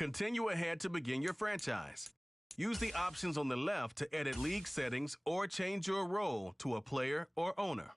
Continue ahead to begin your franchise. Use the options on the left to edit league settings or change your role to a player or owner.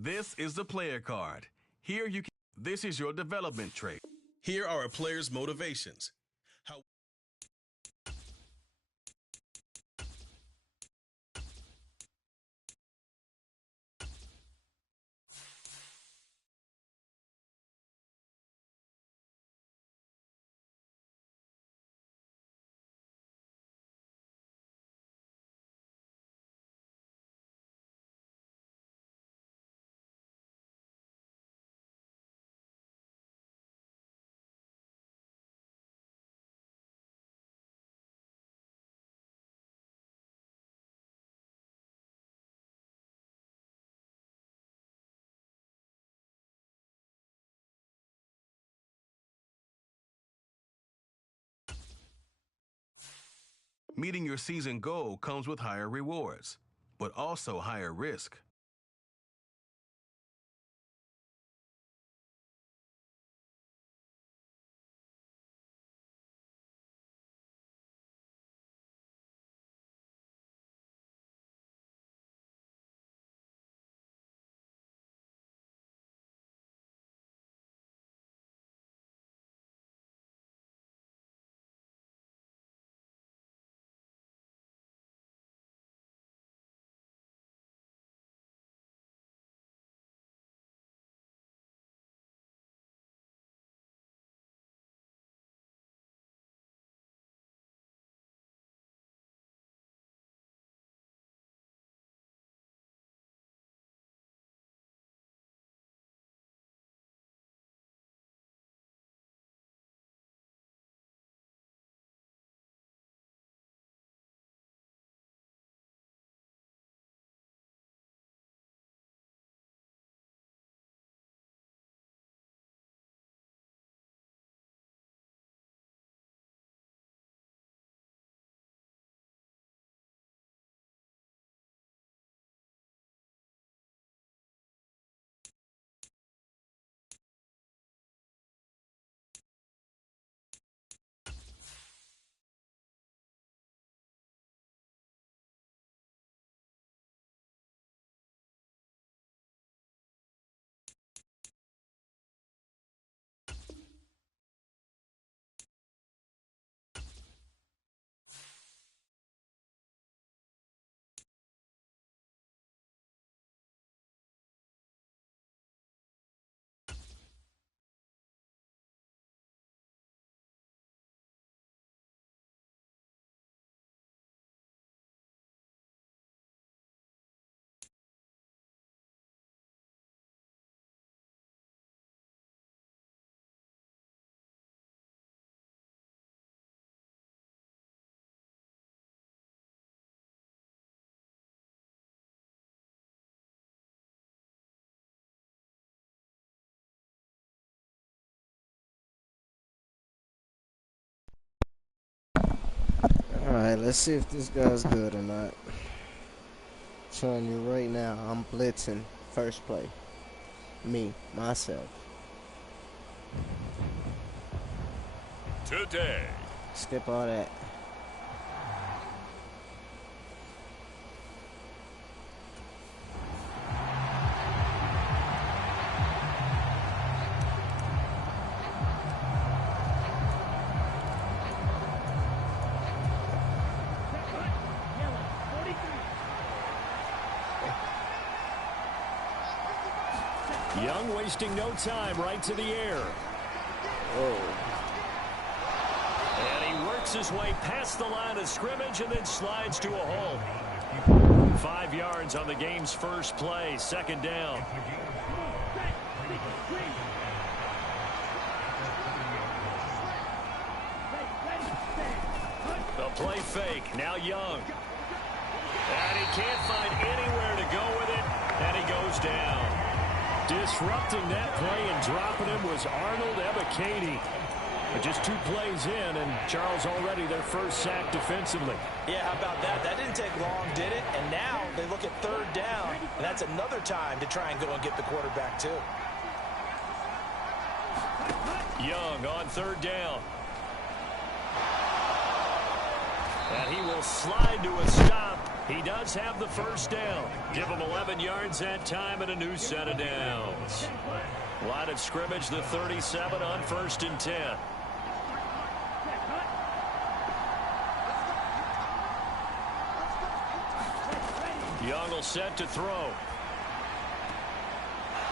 This is the player card. This is your development trait. Here are a player's motivations. How Meeting your season goal comes with higher rewards, but also higher risk. Alright, let's see if this guy's good or not. I'm telling you right now, I'm blitzing first play. Myself. Today. Skip all that. Young wasting no time, right to the air. Whoa. And he works his way past the line of scrimmage and then slides to a hole. 5 yards on the game's first play, second down. The play fake, now Young. And he can't find anywhere to go with it, and he goes down. Disrupting that play and dropping him was Arnold Ebiketie. But just 2 plays in, and Charles already their first sack defensively. Yeah, how about that? That didn't take long, did it? And now they look at third down, and that's another time to try and go and get the quarterback, too. Young on third down. And he will slide to a stop. He does have the first down. Give him 11 yards that time and a new set of downs. Line of scrimmage, the 37 on 1st and 10. Young will set to throw.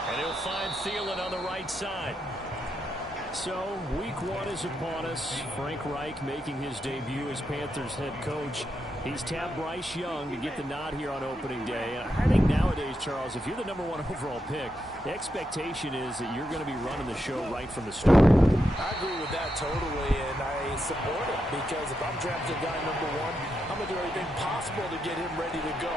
And he'll find Thielen on the right side. So, week 1 is upon us. Frank Reich making his debut as Panthers head coach. He's tapped Bryce Young to get the nod here on opening day. And I think nowadays, Charles, if you're the #1 overall pick, the expectation is that you're going to be running the show right from the start. I agree with that totally, and I support it because if I'm drafting guy #1, I'm going to do everything possible to get him ready to go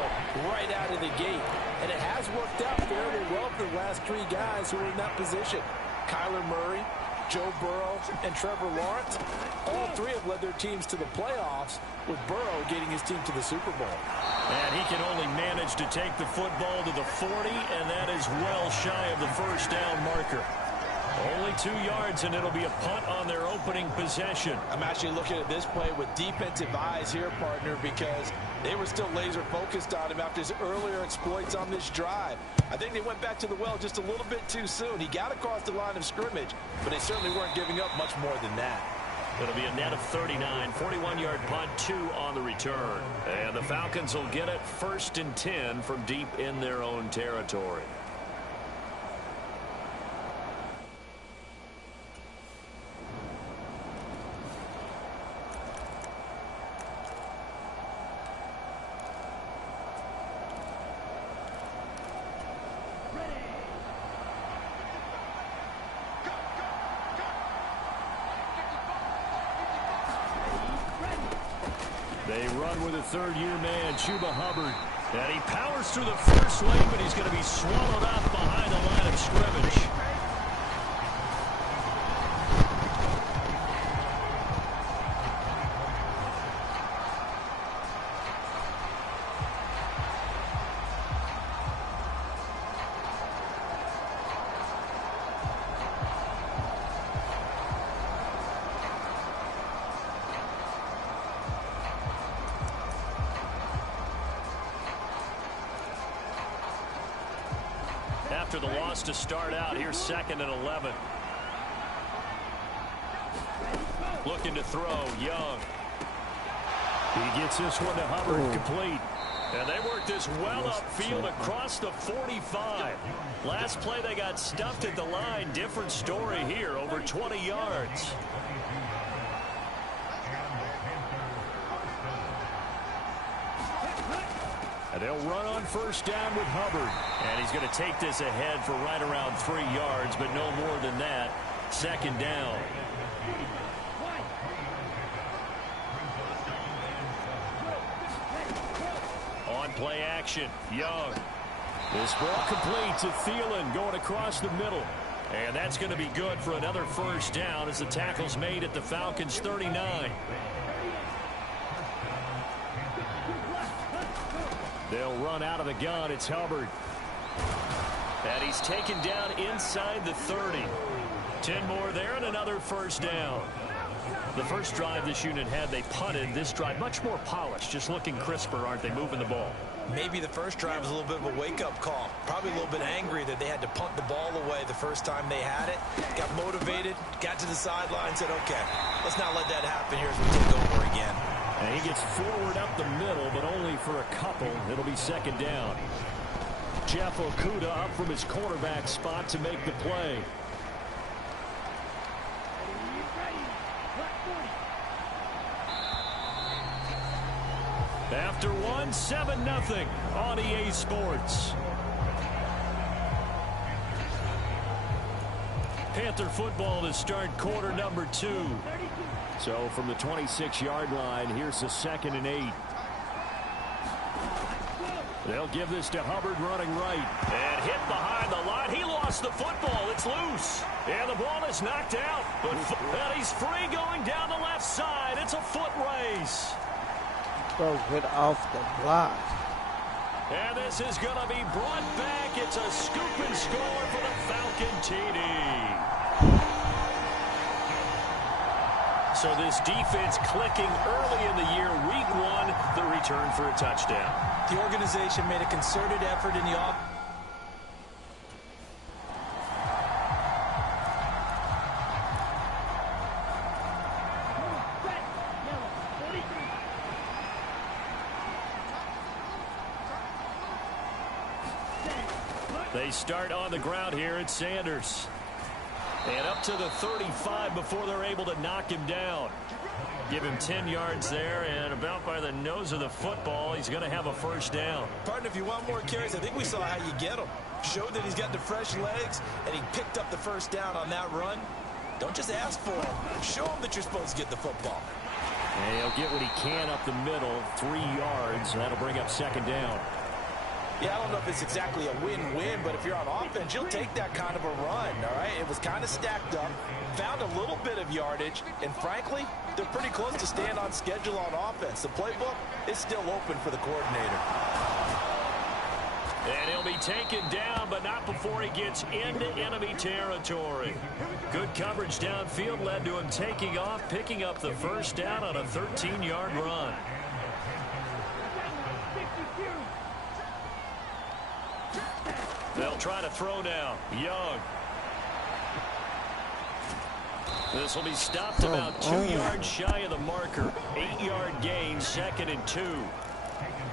right out of the gate. And it has worked out fairly well for the last 3 guys who are in that position. Kyler Murray, Joe Burrow, and Trevor Lawrence, all three have led their teams to the playoffs, with Burrow getting his team to the Super Bowl. And he can only manage to take the football to the 40, and that is well shy of the first down marker. Only 2 yards, and it'll be a punt on their opening possession. I'm actually looking at this play with defensive eyes here, partner, because they were still laser focused on him after his earlier exploits on this drive. I think they went back to the well just a little bit too soon. He got across the line of scrimmage, but they certainly weren't giving up much more than that. It'll be a net of 39, 41-yard punt, 2 on the return. And the Falcons will get it 1st and 10 from deep in their own territory. They run with a third-year man, Chuba Hubbard. And he powers through the first lane, but he's going to be swallowed up behind the line of scrimmage. After the loss to start out, here's 2nd and 11. Looking to throw, Young. He gets this one to Hubbard, complete. And they work this well upfield across the 45. Last play they got stuffed at the line. Different story here, over 20 yards. And they'll run on first down with Hubbard. And he's going to take this ahead for right around 3 yards, but no more than that. 2nd down. On play action, Young. This ball complete to Thielen going across the middle. And that's going to be good for another first down as the tackle's made at the Falcons' 39. They'll run out of the gun. It's Hubbard. And he's taken down inside the 30. 10 more there and another first down. The first drive this unit had, they punted. This drive, much more polished, just looking crisper, aren't they, moving the ball? Maybe the first drive was a little bit of a wake-up call. Probably a little bit angry that they had to punt the ball away the first time they had it. Got motivated, got to the sideline, said, okay, let's not let that happen here as we take over again. And he gets forward up the middle, but only for a couple. It'll be 2nd down. Jeff Okudah up from his cornerback spot to make the play. After one, 7-0 on EA Sports. Panther football to start quarter number 2. So from the 26-yard line, here's the 2nd and 8. They'll give this to Hubbard running right. And hit behind the line. He lost the football. It's loose. And the ball is knocked out. But and he's free going down the left side. It's a foot race. Bro, get off the block. And this is going to be brought back. It's a scoop and score for the Falcon TD. So this defense clicking early in the year, week 1, the return for a touchdown. The organization made a concerted effort in the off. They start on the ground here at Sanders. And up to the 35 before they're able to knock him down. Give him 10 yards there, and about by the nose of the football, he's going to have a first down. Partner, if you want more carries, I think we saw how you get him. Showed that he's got the fresh legs, and he picked up the first down on that run. Don't just ask for him. Show him that you're supposed to get the football. And he'll get what he can up the middle, 3 yards, and that'll bring up 2nd down. Yeah, I don't know if it's exactly a win-win, but if you're on offense, you'll take that kind of a run, all right? It was kind of stacked up, found a little bit of yardage, and frankly, they're pretty close to staying on schedule on offense. The playbook is still open for the coordinator. And he'll be taken down, but not before he gets into enemy territory. Good coverage downfield led to him taking off, picking up the first down on a 13-yard run. They'll try to throw now. Young. This will be stopped about 2 yards shy of the marker. 8-yard gain, 2nd and 2.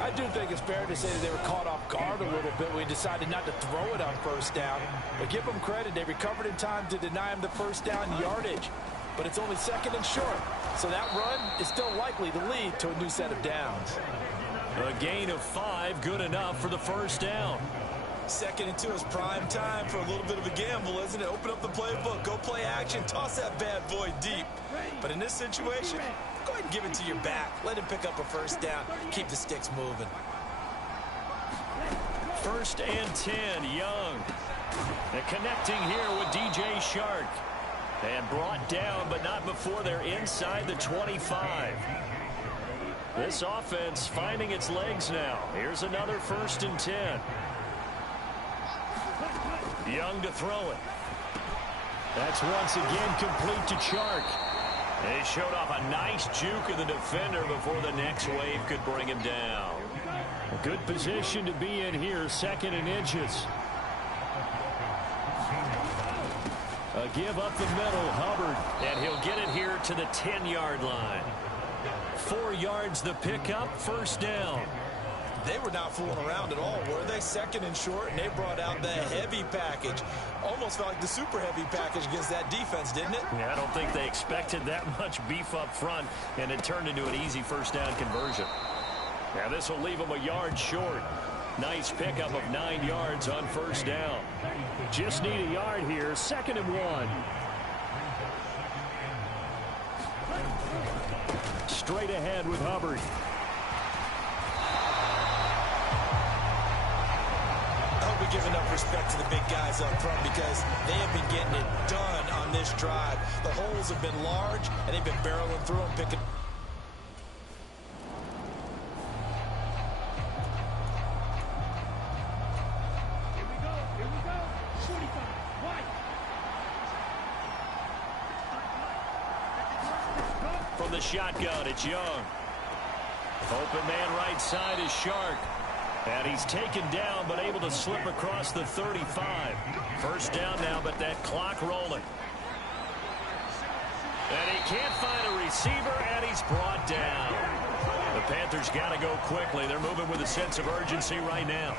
I do think it's fair to say that they were caught off guard a little bit when he decided not to throw it on first down. But give them credit, they recovered in time to deny him the first down yardage. But it's only 2nd and short, so that run is still likely to lead to a new set of downs. A gain of 5, good enough for the first down. 2nd and 2 is prime time for a little bit of a gamble, isn't it? Open up the playbook, go play action, toss that bad boy deep. But in this situation, go ahead and give it to your back. Let him pick up a first down. Keep the sticks moving. 1st and 10, Young. And connecting here with DJ Shark. And brought down, but not before they're inside the 25. This offense finding its legs now. Here's another 1st and 10. Young to throw it. That's once again complete to Chark. They showed off a nice juke of the defender before the next wave could bring him down. A good position to be in here, 2nd and inches. A give up the middle, Hubbard, and he'll get it here to the 10-yard line. 4 yards the pickup, first down. They were not fooling around at all, were they? 2nd and short, and they brought out the heavy package. Almost felt like the super heavy package against that defense, didn't it? Yeah, I don't think they expected that much beef up front, and it turned into an easy first down conversion. Now this will leave them a yard short. Nice pickup of 9 yards on first down. Just need a yard here, 2nd and 1. Straight ahead with Hubbard. We give enough respect to the big guys up front because they have been getting it done on this drive. The holes have been large, and they've been barreling through them, picking. Here we go. 45. Wide. From the shotgun, it's Young. Open man right side is Shark. And he's taken down, but able to slip across the 35. First down now, but that clock rolling. And he can't find a receiver, and he's brought down. The Panthers got to go quickly. They're moving with a sense of urgency right now.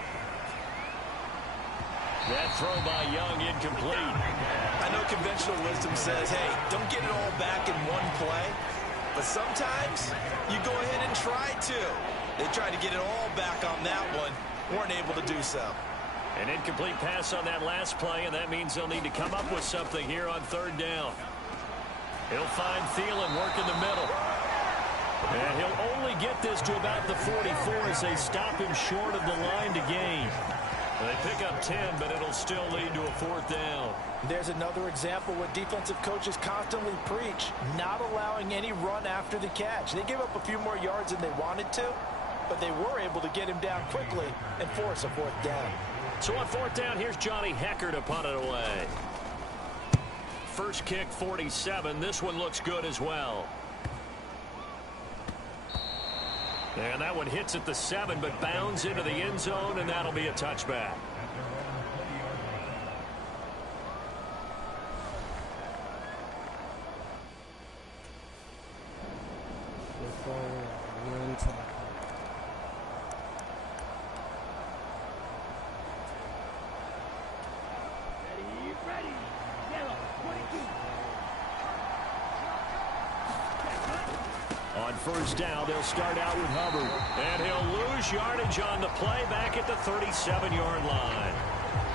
That throw by Young incomplete. I know conventional wisdom says, hey, don't get it all back in one play. But sometimes you go ahead and try to. They tried to get it all back on that one. Weren't able to do so. An incomplete pass on that last play, and that means they'll need to come up with something here on 3rd down. He'll find Thielen working the middle. And he'll only get this to about the 44 as they stop him short of the line to gain. They pick up 10, but it'll still lead to a 4th down. There's another example where defensive coaches constantly preach, not allowing any run after the catch. They gave up a few more yards than they wanted to, but they were able to get him down quickly and force a 4th down. So on 4th down, here's Johnny Hecker to punt it away. First kick, 47. This one looks good as well. And that one hits at the 7, but bounds into the end zone, and that'll be a touchback. Ready. Yellow. 22. On first down, they'll start out with Hubbard. And he'll lose yardage on the play back at the 37-yard line.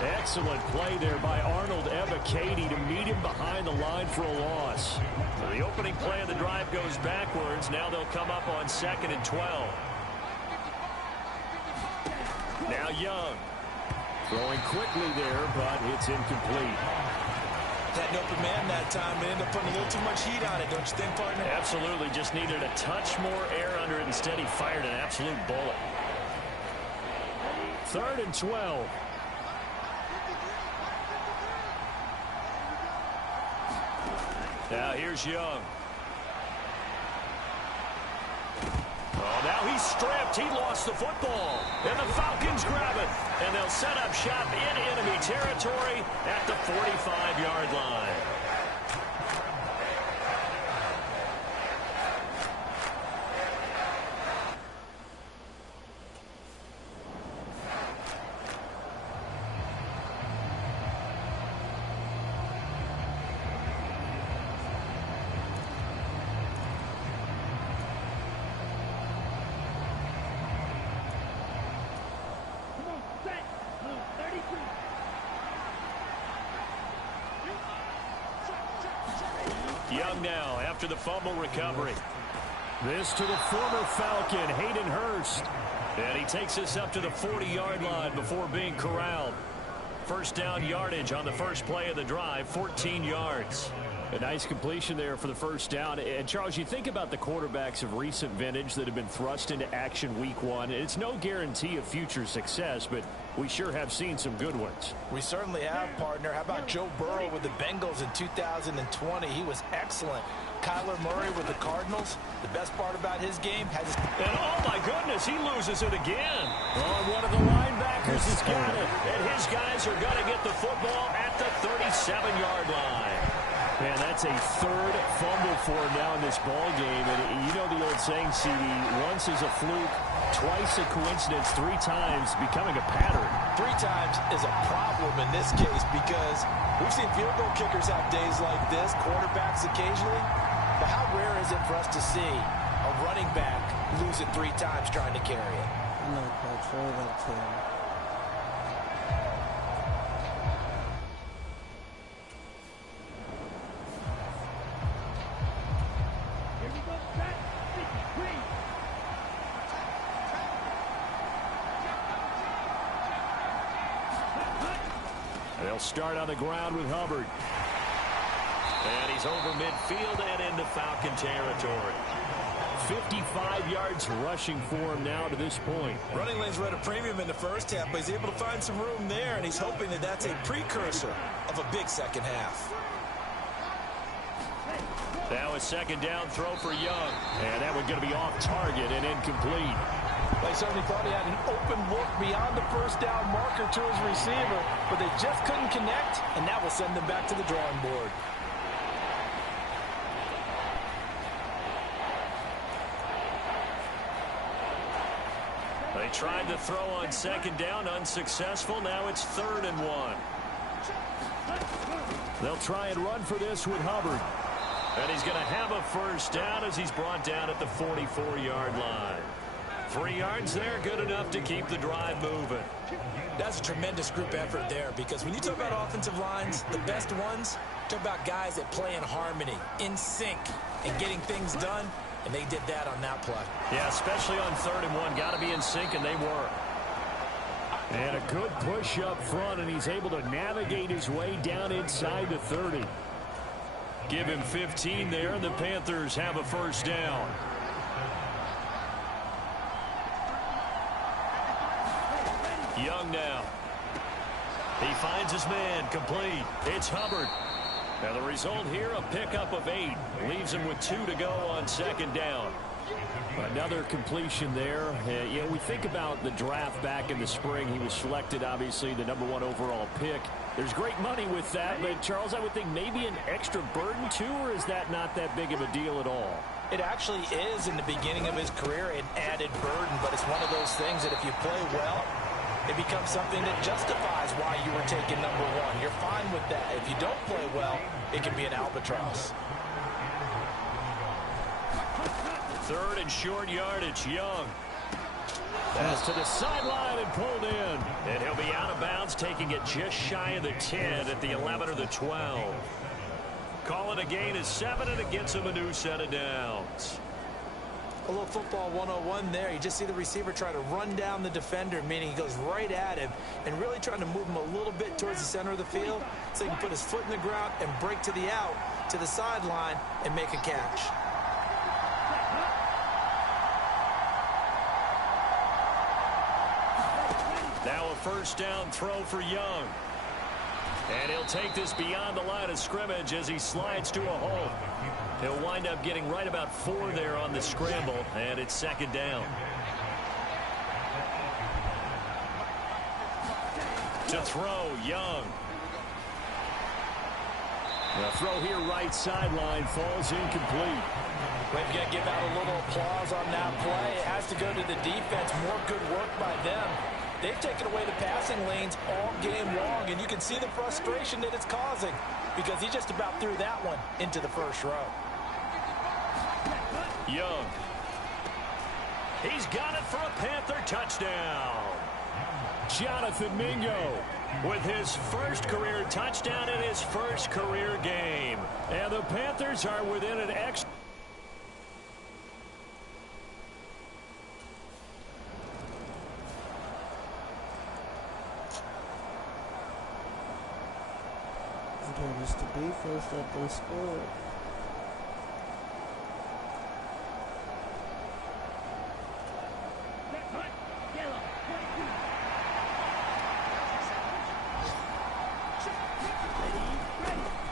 Excellent play there by Arnold Ebiketie to meet him behind the line for a loss. So the opening play of the drive goes backwards. Now they'll come up on 2nd and 12. Now Young. Throwing quickly there, but it's incomplete. That open man that time, and ended up putting a little too much heat on it, don't you think, partner? Absolutely. Just needed a touch more air under it. Instead, he fired an absolute bullet. 3rd and 12. Now here's Young. Oh, now he's stripped. He lost the football. And the Falcons grab it. And they'll set up shop in enemy territory at the 45-yard line. Young now after the fumble recovery. This to the former Falcon, Hayden Hurst. And he takes us up to the 40-yard line before being corralled. First down yardage on the first play of the drive, 14 yards. A nice completion there for the first down. And, Charles, you think about the quarterbacks of recent vintage that have been thrust into action week one. It's no guarantee of future success, but we sure have seen some good ones. We certainly have, partner. How about Joe Burrow with the Bengals in 2020? He was excellent. Kyler Murray with the Cardinals. The best part about his game has his... And oh my goodness, he loses it again. Oh, one of the linebackers has got it. And his guys are going to get the football at the 37-yard line. Man, that's a 3rd fumble for him now in this ball game. And you know the old saying, CD, once is a fluke, twice a coincidence, 3 times becoming a pattern. 3 times is a problem in this case because we've seen field goal kickers have days like this, quarterbacks occasionally. But how rare is it for us to see a running back lose it 3 times trying to carry it? No, Coach, really don't care. They'll start on the ground with Hubbard. And he's over midfield and into Falcon territory. 55 yards rushing for him now to this point. Running lanes were at a premium in the first half, but he's able to find some room there, and he's hoping that that's a precursor of a big second half. Now a second down throw for Young. And that one's going to be off target and incomplete. They certainly thought he had an open look beyond the first down marker to his receiver, but they just couldn't connect, and that will send them back to the drawing board. They tried to throw on second down, unsuccessful. Now it's 3rd and 1. They'll try and run for this with Hubbard. And he's going to have a first down as he's brought down at the 44-yard line. 3 yards there, good enough to keep the drive moving. That's a tremendous group effort there because when you talk about offensive lines, the best ones, talk about guys that play in harmony, in sync, and getting things done, and they did that on that play. Yeah, especially on 3rd and 1. Got to be in sync, and they were. And a good push up front, and he's able to navigate his way down inside the 30. Give him 15 there, and the Panthers have a first down. Young now. He finds his man, complete. It's Hubbard. Now the result here, a pickup of 8. Leaves him with 2 to go on second down. Another completion there. You know, we think about the draft back in the spring. He was selected, obviously, the #1 overall pick. There's great money with that, but, Charles, I would think maybe an extra burden, too, or is that not that big of a deal at all? It actually is in the beginning of his career an added burden, but it's one of those things that if you play well, it becomes something that justifies why you were taken #1. You're fine with that. If you don't play well, it can be an albatross. 3rd and short yardage, Young. Pass to the sideline and pulled in. And he'll be out of bounds, taking it just shy of the 10 at the 11 or the 12. Call it a gain of 7, and it gets him a new set of downs. A little football 101 there. You just see the receiver try to run down the defender, meaning he goes right at him and really trying to move him a little bit towards the center of the field so he can put his foot in the ground and break to the out, to the sideline, and make a catch. Now a first down throw for Young. And he'll take this beyond the line of scrimmage as he slides to a hole. He'll wind up getting right about 4 there on the scramble, and it's second down. To throw, Young. The throw here right sideline falls incomplete. We're going to give out a little applause on that play. It has to go to the defense. More good work by them. They've taken away the passing lanes all game long, and you can see the frustration that it's causing because he just about threw that one into the first row. Young. He's got it for a Panther touchdown. Jonathan Mingo with his first career touchdown in his first career game. And the Panthers are within an extra. It was the defense that they scored.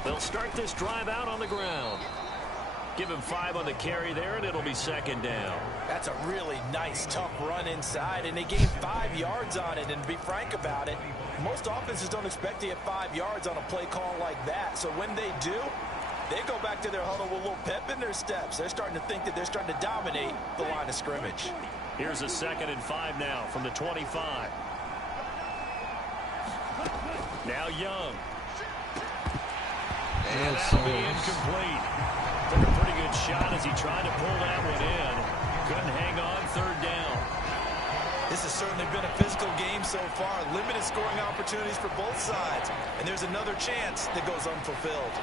They'll start this drive out on the ground. Give him 5 on the carry there, and it'll be second down. That's a really nice, tough run inside, and they gained 5 yards on it. And to be frank about it, most offenses don't expect to get 5 yards on a play call like that. So when they do, they go back to their huddle with a little pep in their steps. They're starting to think that they're starting to dominate the line of scrimmage. Here's a 2nd and 5 now from the 25. Now Young. And that'll be incomplete. Took a pretty good shot as he tried to pull that one in. Couldn't hang on, 3rd down. This has certainly been a physical game so far. Limited scoring opportunities for both sides. And there's another chance that goes unfulfilled.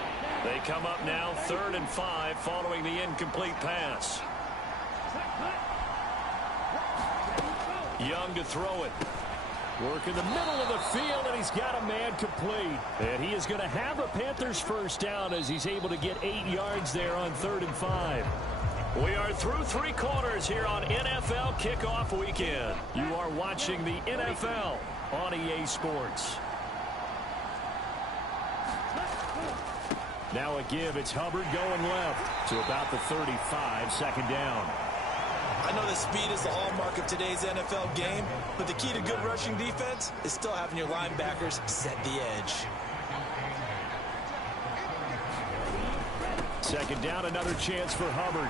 They come up now 3rd and 5 following the incomplete pass. Young to throw it. Work in the middle of the field, and he's got a man complete. And he is going to have a Panthers first down as he's able to get 8 yards there on 3rd and 5. We are through 3 quarters here on NFL Kickoff Weekend. You are watching the NFL on EA Sports. Now a give. It's Hubbard going left to about the 35, second down. I know that speed is the hallmark of today's NFL game, but the key to good rushing defense is still having your linebackers set the edge. Second down, another chance for Hubbard.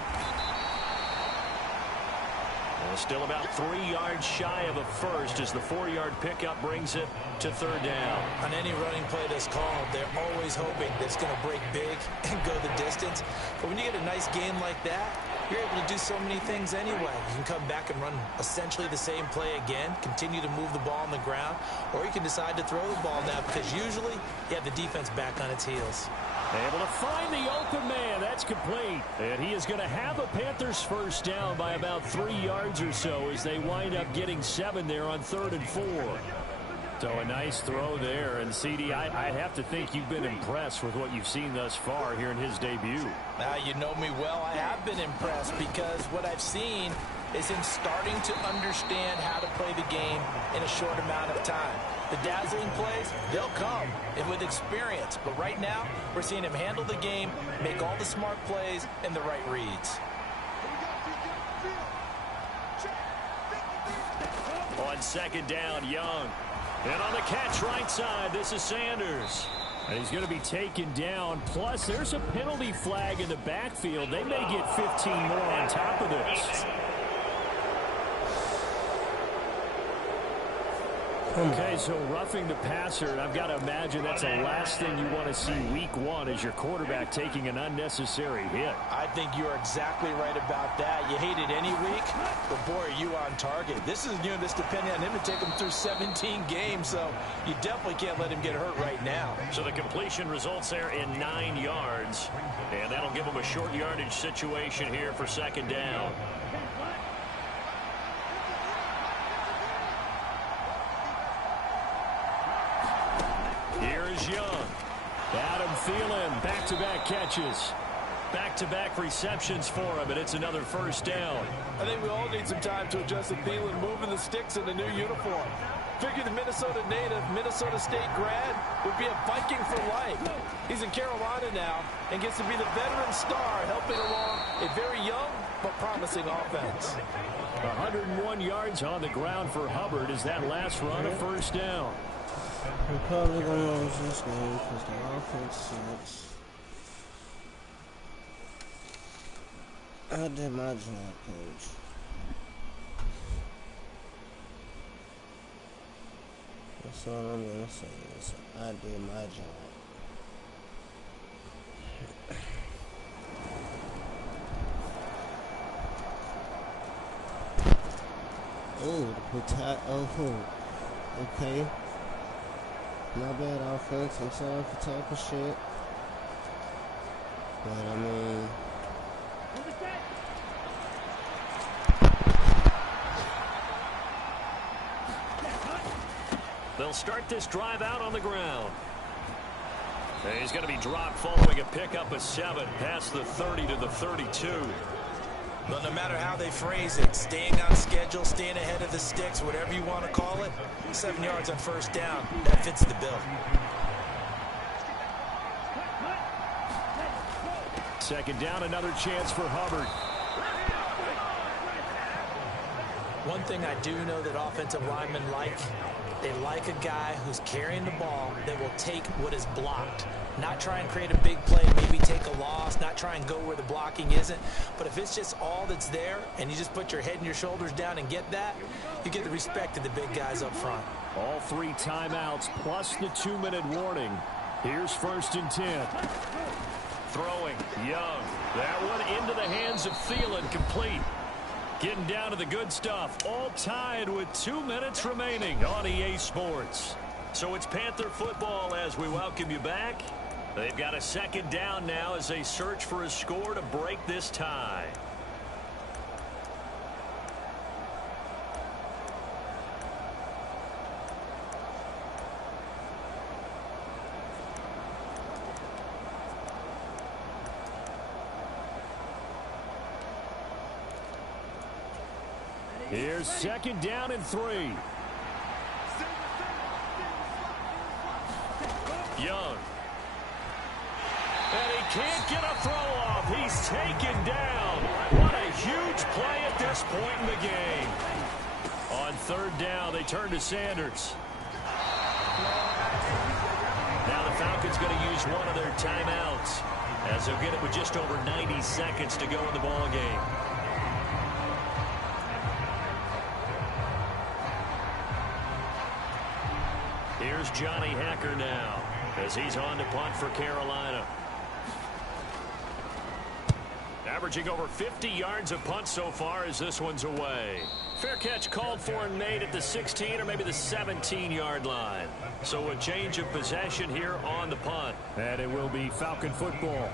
Well, still about 3 yards shy of a first as the 4-yard pickup brings it to 3rd down. On any running play that's called, they're always hoping that it's going to break big and go the distance. But when you get a nice game like that, you're able to do so many things anyway. You can come back and run essentially the same play again, continue to move the ball on the ground, or you can decide to throw the ball now because usually you have the defense back on its heels. Able to find the open man. That's complete. And he is going to have a Panthers first down by about 3 yards or so as they wind up getting 7 there on 3rd and 4. So a nice throw there. And, CD, I'd have to think you've been impressed with what you've seen thus far here in his debut. Now, you know me well. I have been impressed because what I've seen is him starting to understand how to play the game in a short amount of time. The dazzling plays, they'll come and with experience. But right now, we're seeing him handle the game, make all the smart plays, and the right reads. On second down, Young. And on the catch right side, this is Sanders. And he's going to be taken down. Plus, there's a penalty flag in the backfield. They may get 15 more on top of this. Okay, so roughing the passer, and I've got to imagine that's the last thing you want to see week 1 as your quarterback taking an unnecessary hit. I think you're exactly right about that. You hate it any week, but boy, are you on target. This is this depending on him to take him through 17 games, so you definitely can't let him get hurt right now. So the completion results there in 9 yards, and that'll give him a short yardage situation here for second down. Adam Thielen, back-to-back catches. Back-to-back receptions for him, and it's another first down. I think we all need some time to adjust to Thielen moving the sticks in the new uniform. Figure the Minnesota native, Minnesota State grad would be a Viking for life. He's in Carolina now and gets to be the veteran star helping along a very young but promising offense. 101 yards on the ground for Hubbard as that last run a first down. We're probably going to lose this game because the offense sucks. I did my job, coach. That's all I'm going to say is I did my job. Oh, the potato. Oh, okay. My bad, offense. I'm sorry for talking shit. But I mean, they'll start this drive out on the ground. And he's going to be dropped following a pickup of 7 past the 30 to the 32. But no matter how they phrase it, staying on schedule, staying ahead of the sticks, whatever you want to call it, 7 yards on first down, that fits the bill. Second down, another chance for Hubbard. One thing I do know that offensive linemen like, they like a guy who's carrying the ball that will take what is blocked. Not try and create a big play, maybe take a loss, not try and go where the blocking isn't. But if it's just all that's there and you just put your head and your shoulders down and get that, you get the respect of the big guys up front. All 3 timeouts plus the 2-minute warning. Here's 1st and 10. Throwing, Young. That one into the hands of Thielen, complete. Getting down to the good stuff. All tied with 2 minutes remaining on EA Sports. So it's Panther football as we welcome you back. They've got a second down now as they search for a score to break this tie. Here's second down and 3. Young. And he can't get a throw off. He's taken down. What a huge play at this point in the game. On 3rd down, they turn to Sanders. Now the Falcons going to use one of their timeouts as they'll get it with just over 90 seconds to go in the ball game. Here's Johnny Hacker now as he's on to punt for Carolina. Averaging over 50 yards of punt so far as this one's away. Fair catch called for and made at the 16 or maybe the 17-yard line. So a change of possession here on the punt. And it will be Falcon football.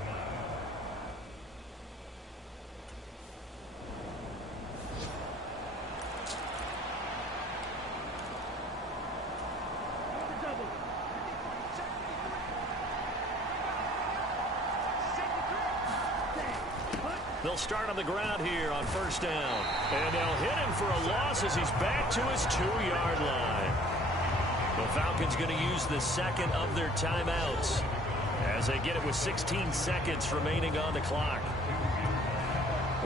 They'll start on the ground here on 1st down. And they'll hit him for a loss as he's back to his 2-yard line. The Falcons going to use the second of their timeouts as they get it with 16 seconds remaining on the clock.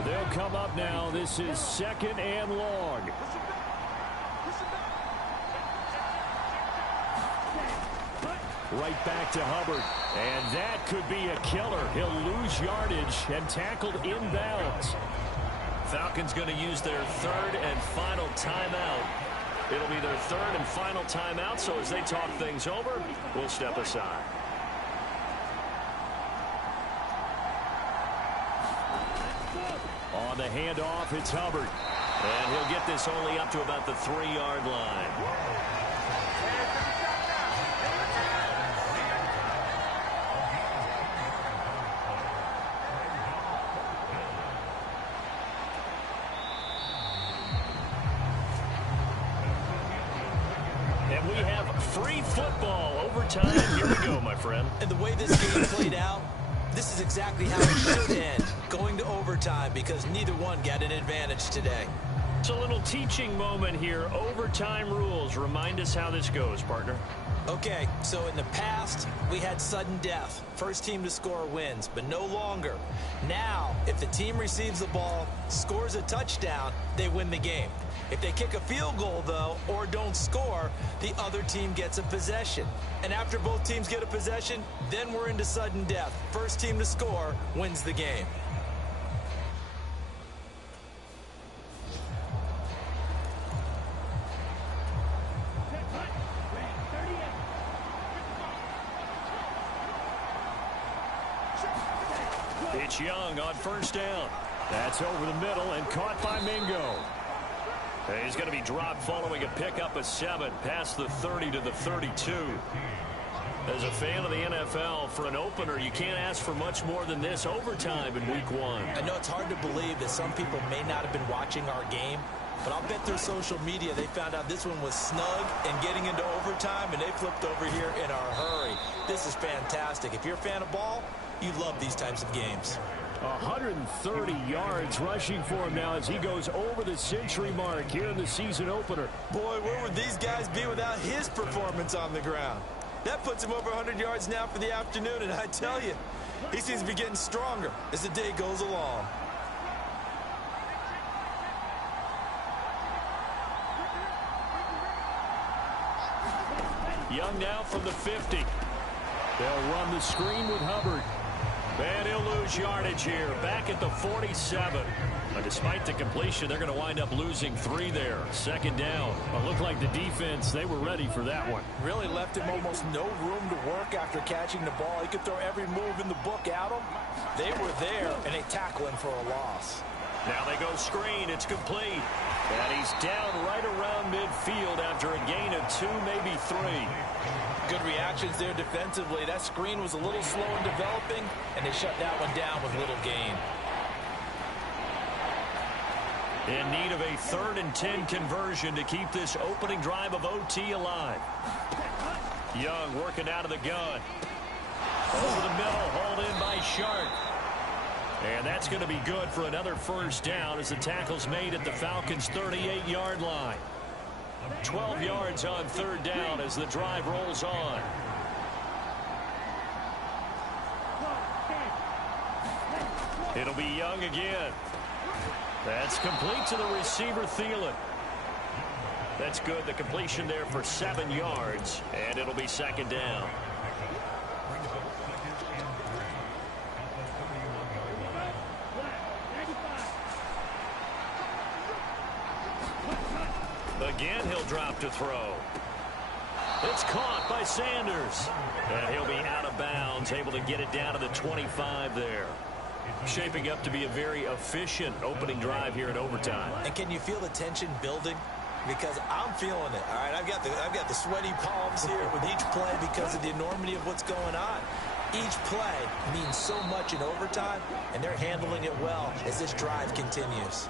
They'll come up now. This is 2nd and long. Right back to Hubbard. And that could be a killer. He'll lose yardage and tackled inbounds. Falcons going to use their 3rd and final timeout. It'll be their 3rd and final timeout, so as they talk things over, we'll step aside. On the handoff, it's Hubbard. And he'll get this only up to about the 3-yard line. have free football. Overtime, here we go, my friend. And the way this game played out, this is exactly how it should end, going to overtime, because neither one got an advantage today. It's a little teaching moment here. Overtime rules. Remind us how this goes, partner. Okay, so in the past, we had sudden death. First team to score wins, but no longer. Now, if the team receives the ball, scores a touchdown, they win the game. If they kick a field goal, though, or don't score, the other team gets a possession. And after both teams get a possession, then we're into sudden death. First team to score wins the game. It's Young on first down. That's over the middle and caught by Mingo. He's going to be dropped following a pickup of 7 past the 30 to the 32. As a fan of the NFL, for an opener, you can't ask for much more than this overtime in week 1. I know it's hard to believe that some people may not have been watching our game, but I'll bet through social media they found out this one was snug and getting into overtime, and they flipped over here in a hurry. This is fantastic. If you're a fan of ball, you love these types of games. 130 yards rushing for him now as he goes over the century mark here in the season opener. Boy, where would these guys be without his performance on the ground? That puts him over 100 yards now for the afternoon, and I tell you, he seems to be getting stronger as the day goes along. Young now from the 50. They'll run the screen with Hubbard. And he'll lose yardage here, back at the 47. But despite the completion, they're going to wind up losing 3 there. Second down. It looked like the defense, they were ready for that one. Really left him almost no room to work after catching the ball. He could throw every move in the book at him. They were there, and they tackle him for a loss. Now they go screen. It's complete. And he's down right around midfield after a gain of 2, maybe 3. Good reactions there defensively. That screen was a little slow in developing, and they shut that one down with little gain. In need of a 3rd and 10 conversion to keep this opening drive of OT alive. Young working out of the gun. Over the middle, hauled in by Sharp. And that's going to be good for another first down as the tackle's made at the Falcons' 38-yard line. 12 yards on 3rd down as the drive rolls on. It'll be Young again. That's complete to the receiver, Thielen. That's good. The completion there for 7 yards, and it'll be second down. Again, he'll drop to throw. It's caught by Sanders. And he'll be out of bounds, able to get it down to the 25 there. Shaping up to be a very efficient opening drive here in overtime. And can you feel the tension building? Because I'm feeling it. All right, I've got the sweaty palms here with each play because of the enormity of what's going on. Each play means so much in overtime, and they're handling it well as this drive continues.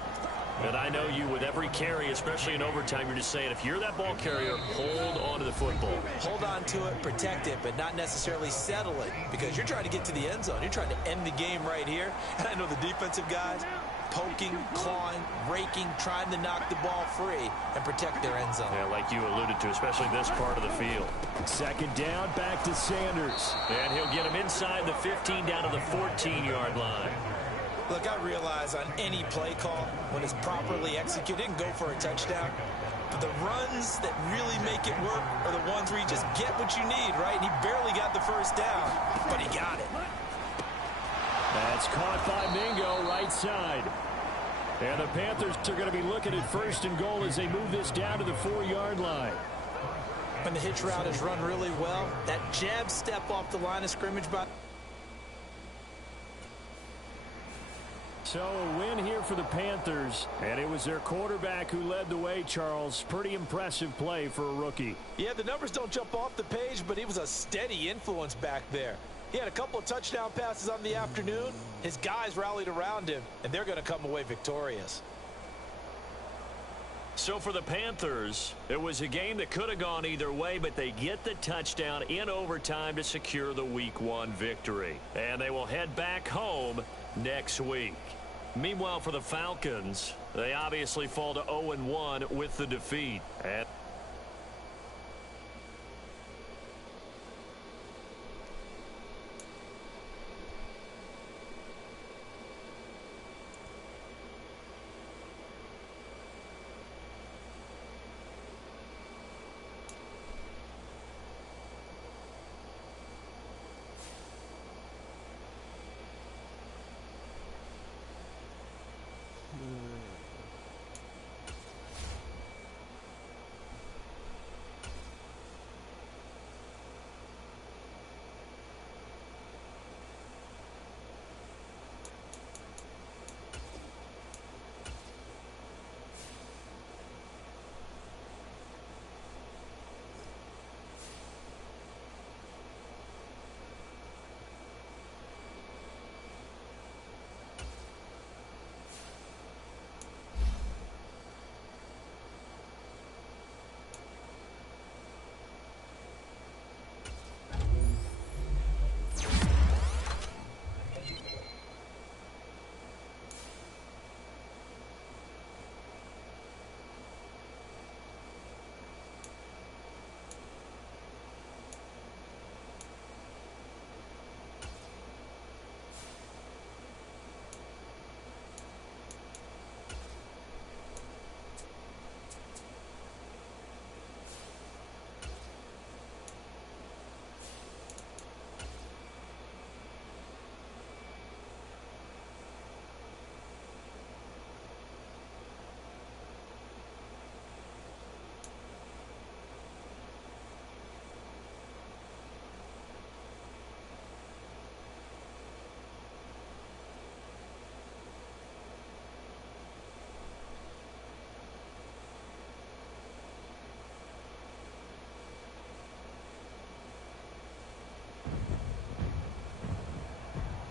And I know you, with every carry, especially in overtime, you're just saying, if you're that ball carrier, hold on to the football. Hold on to it, protect it, but not necessarily settle it, because you're trying to get to the end zone. You're trying to end the game right here. And I know the defensive guys poking, clawing, raking, trying to knock the ball free and protect their end zone. Yeah, like you alluded to, especially this part of the field. Second down, back to Sanders. And he'll get him inside the 15 down to the 14-yard line. Look, I realize on any play call, when it's properly executed, it can go for a touchdown. But the runs that really make it work are the ones where you just get what you need, right? And he barely got the first down, but he got it. That's caught by Mingo, right side. And the Panthers are going to be looking at 1st and goal as they move this down to the 4-yard line. When the hitch route is run really well, that jab step off the line of scrimmage by... So a win here for the Panthers, and it was their quarterback who led the way, Charles. Pretty impressive play for a rookie. Yeah, the numbers don't jump off the page, but he was a steady influence back there. He had a couple of touchdown passes on the afternoon. His guys rallied around him, and they're going to come away victorious. So for the Panthers, it was a game that could have gone either way, but they get the touchdown in overtime to secure the Week 1 victory. And they will head back home next week. Meanwhile, for the Falcons, they obviously fall to 0-1 with the defeat.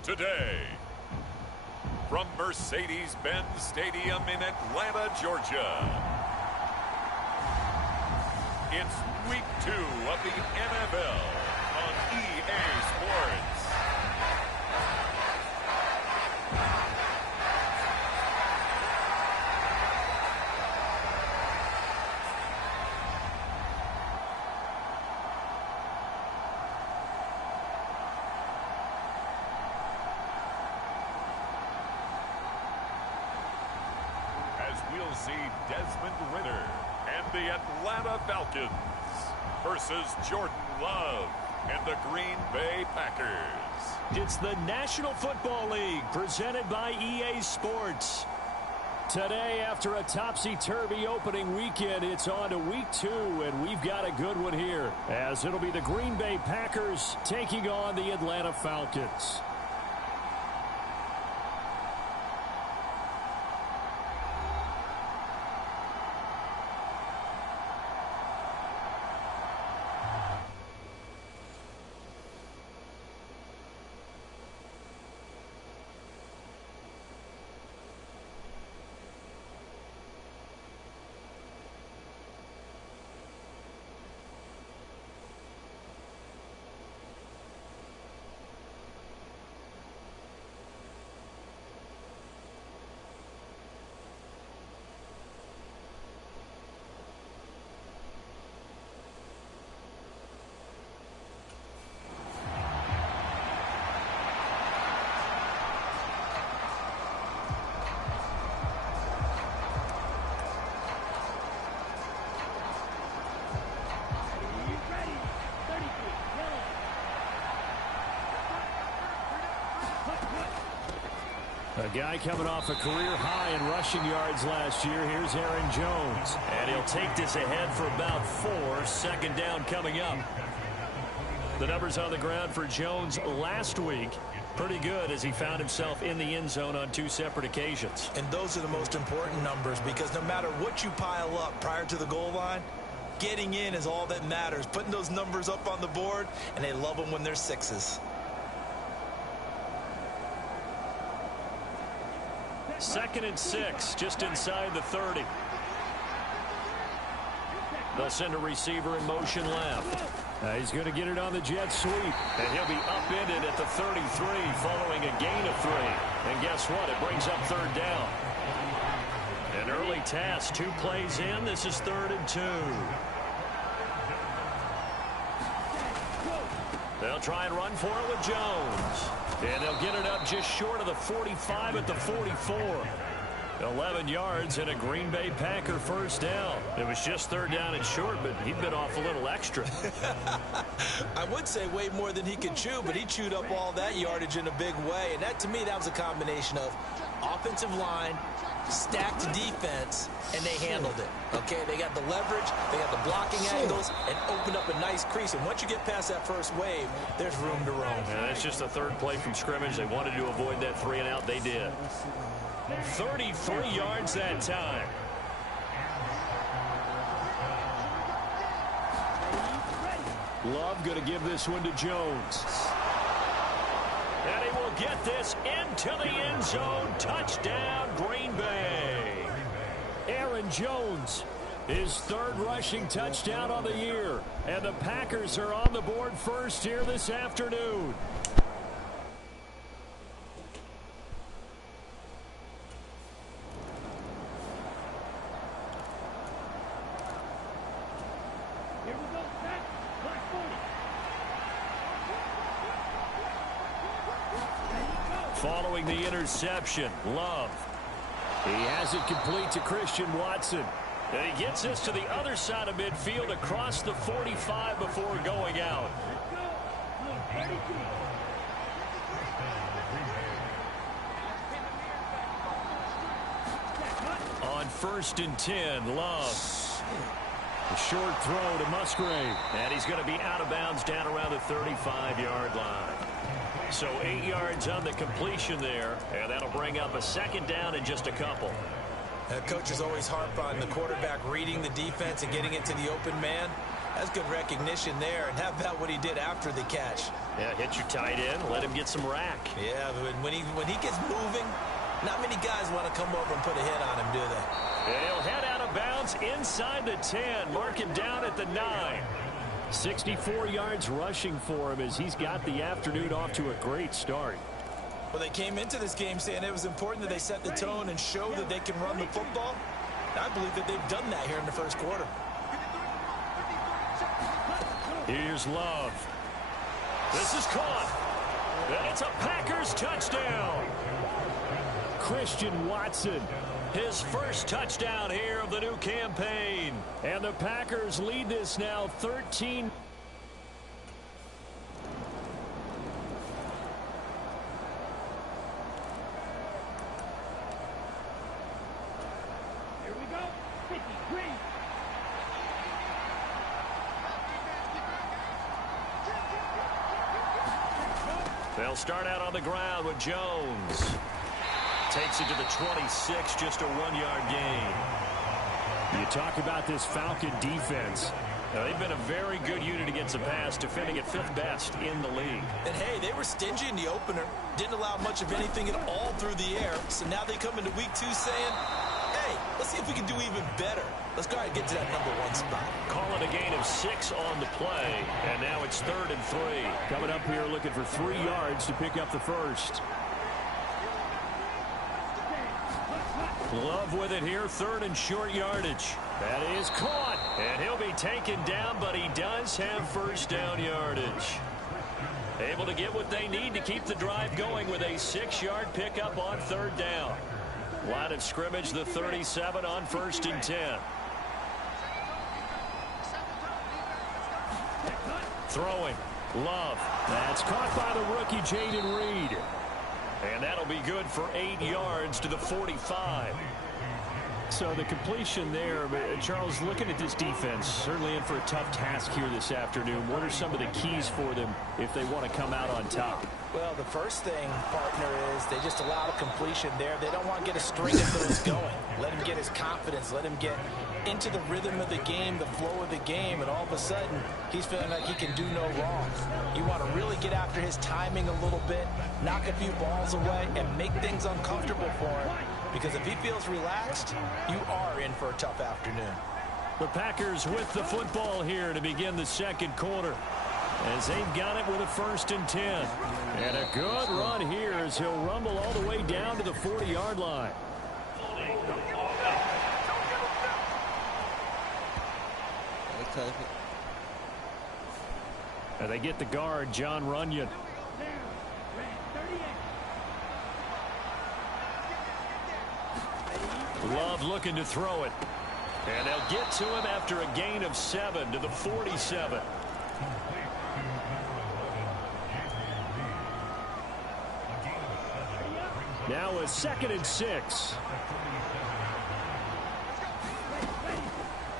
Today, from Mercedes-Benz Stadium in Atlanta, Georgia, it's Week 2 of the NFL on EA Sports. We'll see Desmond Ridder and the Atlanta Falcons versus Jordan Love and the Green Bay Packers. It's the National Football League presented by EA Sports. Today, after a topsy-turvy opening weekend, it's on to Week 2, and we've got a good one here, as it'll be the Green Bay Packers taking on the Atlanta Falcons. A guy coming off a career high in rushing yards last year. Here's Aaron Jones. And he'll take this ahead for about 4. Second down coming up. The numbers on the ground for Jones last week, pretty good as he found himself in the end zone on 2 separate occasions. And those are the most important numbers, because no matter what you pile up prior to the goal line, getting in is all that matters. Putting those numbers up on the board, and they love them when they're 6s. Second and 6, just inside the 30. They'll send a receiver in motion left. He's going to get it on the jet sweep. And he'll be upended at the 33 following a gain of 3. And guess what? It brings up third down. An early task, 2 plays in. This is 3rd and 2. They'll try and run for it with Jones. And they'll get it up just short of the 45 at the 44. 11 yards and a Green Bay Packer first down. It was just 3rd down and short, but he bit off a little extra. I would say way more than he could chew, but he chewed up all that yardage in a big way. And that, to me, that was a combination of offensive line, stacked defense, and they handled it. Okay, they got the leverage, they got the blocking angles, and opened up a nice crease. And once you get past that first wave, there's room to roam. And that's just the 3rd play from scrimmage. They wanted to avoid that 3 and out. They did. 33 yards that time. Love going to give this one to Jones. And he will get this into the end zone. Touchdown, Green Bay. Aaron Jones, his 3rd rushing touchdown on the year. And the Packers are on the board first here this afternoon. Here we go, set. Black 40. Following the interception, Love. He has it complete to Christian Watson. And he gets this to the other side of midfield across the 45 before going out. On 1st and 10, Love. A short throw to Musgrave. And he's going to be out of bounds down around the 35-yard line. So 8 yards on the completion there, and that'll bring up a 2nd down in just a couple. Coaches always harp on the quarterback reading the defense and getting it to the open man. That's good recognition there. And how about what he did after the catch? Yeah, hit your tight end, let him get some rack. Yeah, but when he gets moving, not many guys want to come over and put a hit on him, do they? And he'll head out of bounds inside the 10, mark him down at the 9. 64 yards rushing for him as he's got the afternoon off to a great start. Well, they came into this game saying it was important that they set the tone and show that they can run the football. I believe that they've done that here in the first quarter. Here's Love. This is caught. And it's a Packers touchdown. Christian Watson, his first touchdown here of the new campaign. And the Packers lead this now 13. Here we go. 53. They'll start out on the ground with Jones. Takes it to the 26, just a 1-yard gain. You talk about this Falcon defense. Now, they've been a very good unit against the pass, defending at 5th best in the league. And, hey, they were stingy in the opener. Didn't allow much of anything at all through the air. So now they come into week 2 saying, hey, let's see if we can do even better. Let's go ahead and get to that #1 spot. Call it a gain of 6 on the play. And now it's 3rd and 3. Coming up here looking for 3 yards to pick up the first. Love with it here, 3rd and short yardage. That is caught, and he'll be taken down, but he does have first down yardage. Able to get what they need to keep the drive going with a 6-yard pickup on 3rd down. Line of scrimmage, the 37 on 1st and 10. Throwing, Love. That's caught by the rookie, Jaden Reed. And that'll be good for 8 yards to the 45. So the completion there, Charles, looking at this defense, certainly in for a tough task here this afternoon. What are some of the keys for them if they want to come out on top? Well, the first thing, partner, is they just allow a completion there. They don't want to get a string of those going. Let him get his confidence. Let him get into the rhythm of the game, the flow of the game, and all of a sudden, he's feeling like he can do no wrong. You want to really get after his timing a little bit, knock a few balls away, and make things uncomfortable for him. Because if he feels relaxed, you are in for a tough afternoon. The Packers with the football here to begin the second quarter, as they've got it with a 1st and 10. And a good run here as he'll rumble all the way down to the 40-yard line. And they get the guard, John Runyon. Love looking to throw it. And they'll get to him after a gain of 7 to the 47. Now a 2nd and 6.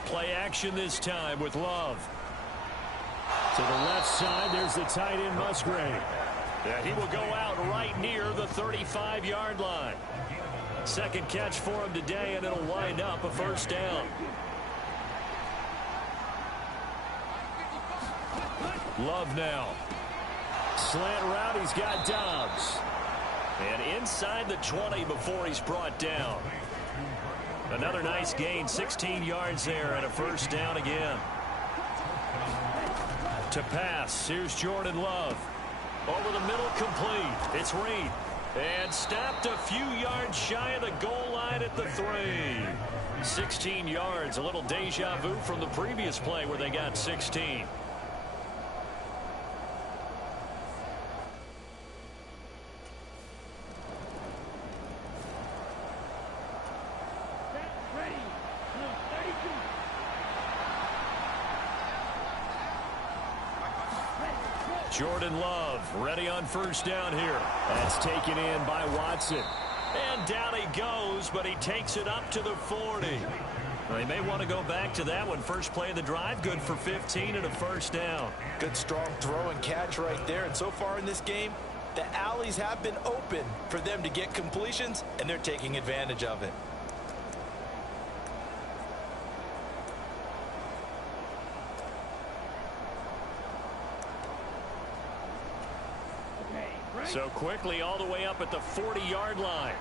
Play action this time with Love. To the left side, there's the tight end Musgrave. Yeah, he will go out right near the 35-yard line. Second catch for him today, and it'll wind up a 1st down. Love now. Slant route, he's got Dobbs. And inside the 20 before he's brought down. Another nice gain, 16 yards there, and a 1st down again. To pass, here's Jordan Love. Over the middle, complete. It's Reed. And stopped a few yards shy of the goal line at the 3. 16 yards, a little deja vu from the previous play where they got 16. Jordan Love ready on 1st down here. That's taken in by Watson. And down he goes, but he takes it up to the 40. Well, he may want to go back to that one. First play of the drive, good for 15 and a 1st down. Good strong throw and catch right there. And so far in this game, the alleys have been open for them to get completions, and they're taking advantage of it. So quickly all the way up at the 40-yard line.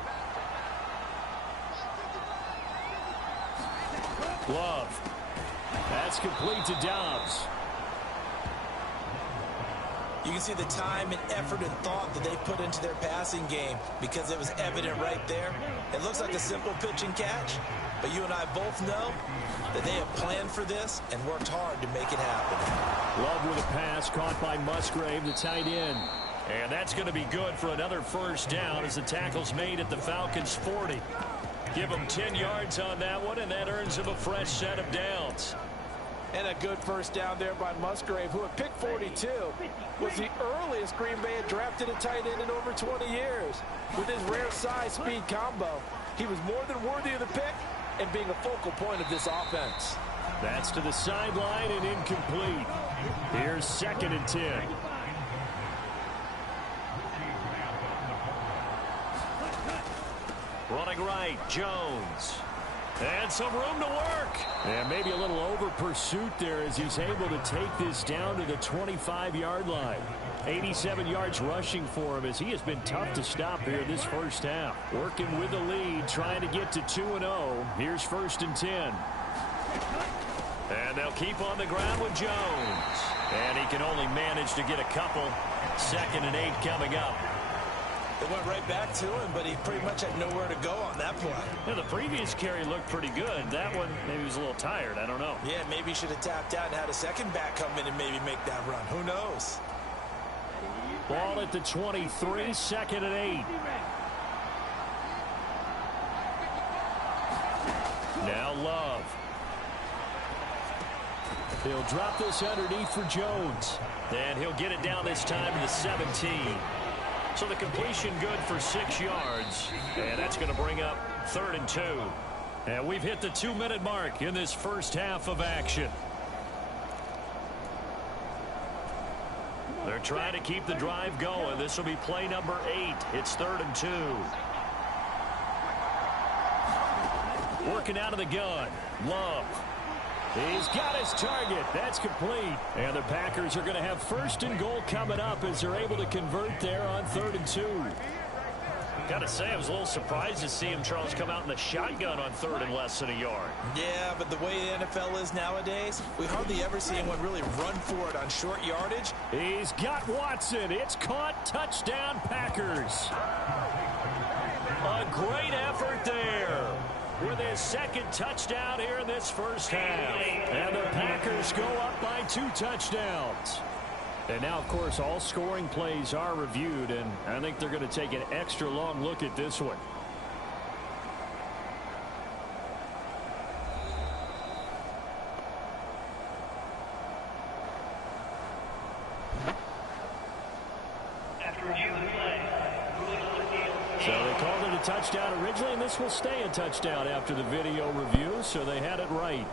Love. That's complete to Dobbs. You can see the time and effort and thought that they put into their passing game because it was evident right there. It looks like a simple pitch and catch, but you and I both know that they have planned for this and worked hard to make it happen. Love with a pass caught by Musgrave, the tight end. And that's going to be good for another 1st down as the tackle's made at the Falcons' 40. Give them 10 yards on that one, and that earns them a fresh set of downs. And a good 1st down there by Musgrave, who at pick 42 was the earliest Green Bay had drafted a tight end in over 20 years. With his rare size-speed combo, he was more than worthy of the pick and being a focal point of this offense. That's to the sideline and incomplete. Here's 2nd and 10. Running right, Jones. And some room to work. And maybe a little over pursuit there as he's able to take this down to the 25-yard line. 87 yards rushing for him as he has been tough to stop here this 1st half. Working with the lead, trying to get to 2-0. Here's 1st and 10. And they'll keep on the ground with Jones. And he can only manage to get a couple. 2nd and 8 coming up. It went right back to him, but he pretty much had nowhere to go on that play. Yeah, the previous carry looked pretty good. That one, maybe he was a little tired. I don't know. Yeah, maybe he should have tapped out and had a second back come in and maybe make that run. Who knows? Ball at the 23, 2nd and 8. Now Love. He'll drop this underneath for Jones. And he'll get it down this time to the 17. So the completion good for 6 yards. And that's going to bring up 3rd and 2. And we've hit the 2-minute mark in this 1st half of action. They're trying to keep the drive going. This will be play number 8. It's 3rd and 2. Working out of the gun. Love. He's got his target. That's complete. And the Packers are going to have 1st and goal coming up as they're able to convert there on 3rd and 2. Gotta say, I was a little surprised to see him, Charles, come out in the shotgun on 3rd and less than a yard. Yeah, but the way the NFL is nowadays, we hardly ever see anyone really run for it on short yardage. He's got Watson. It's caught. Touchdown, Packers. A great effort there with his second touchdown here in this first half. And the Packers go up by 2 touchdowns. And now, of course, all scoring plays are reviewed, and I think they're going to take an extra long look at this one. So they called it a touchdown originally, and this will stay a touchdown after the video review, so they had it right.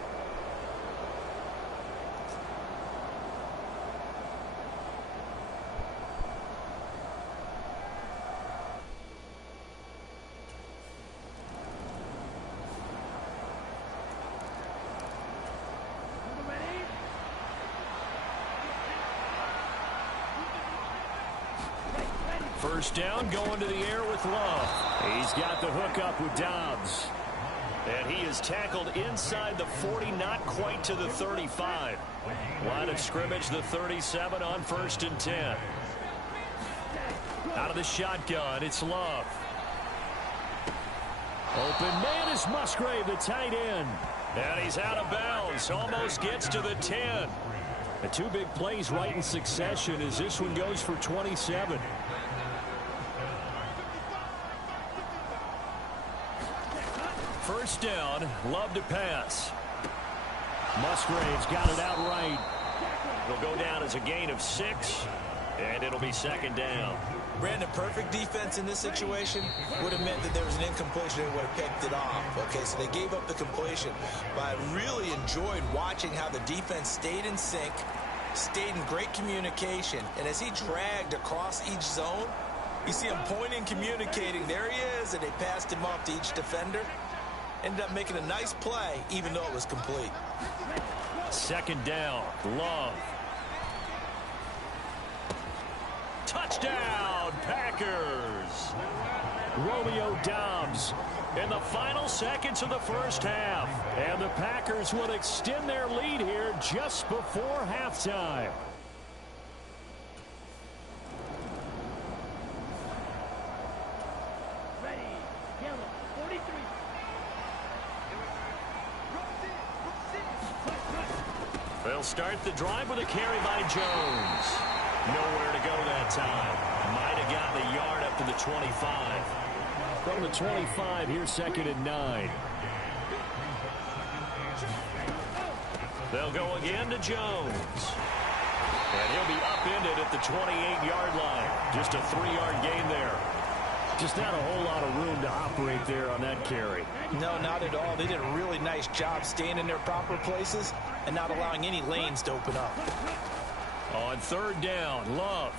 First down, going to the air with Love. He's got the hook up with Dobbs. And he is tackled inside the 40, not quite to the 35. Line of scrimmage, the 37 on 1st and 10. Out of the shotgun, it's Love. Open man is Musgrave, the tight end. And he's out of bounds, almost gets to the 10. The 2 big plays right in succession as this one goes for 27. First down, Love to pass. Musgrave's got it outright. It'll go down as a gain of 6, and it'll be 2nd down. Brandon, perfect defense in this situation would have meant that there was an incompletion and would have picked it off. Okay, so they gave up the completion. But I really enjoyed watching how the defense stayed in sync, stayed in great communication. And as he dragged across each zone, you see him pointing, communicating. There he is, and they passed him off to each defender. Ended up making a nice play, even though it was complete. 2nd down, Love. Touchdown, Packers. Romeo Dobbs in the final seconds of the first half. And the Packers will extend their lead here just before halftime. They'll start the drive with a carry by Jones. Nowhere to go that time. Might have gotten a yard up to the 25. From the 25, here's 2nd and 9. They'll go again to Jones. And he'll be upended at the 28-yard line. Just a 3-yard gain there. Just not a whole lot of room to operate there on that carry. No, not at all. They did a really nice job staying in their proper places and not allowing any lanes to open up. On 3rd down, Love.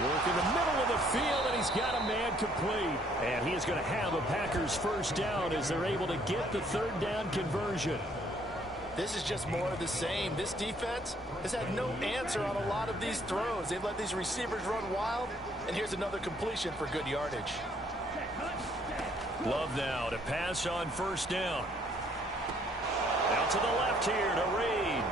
Work in the middle of the field, and he's got a man complete. And he is going to have a Packers first down as they're able to get the 3rd down conversion. This is just more of the same. This defense has had no answer on a lot of these throws. They've let these receivers run wild, and here's another completion for good yardage. Love now to pass on 1st down. Out to the left here to Reed.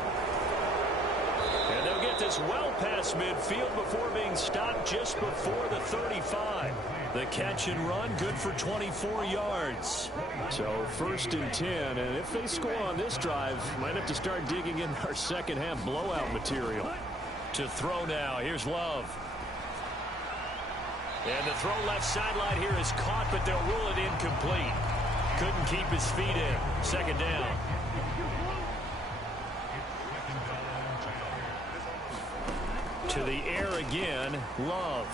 And they'll get this well past midfield before being stopped just before the 35. The catch and run, good for 24 yards. So 1st and 10, and if they score on this drive, might have to start digging in our second half blowout material. To throw now, here's Love. And the throw left sideline here is caught, but they'll rule it incomplete. Couldn't keep his feet in. 2nd down. To the air again, Love.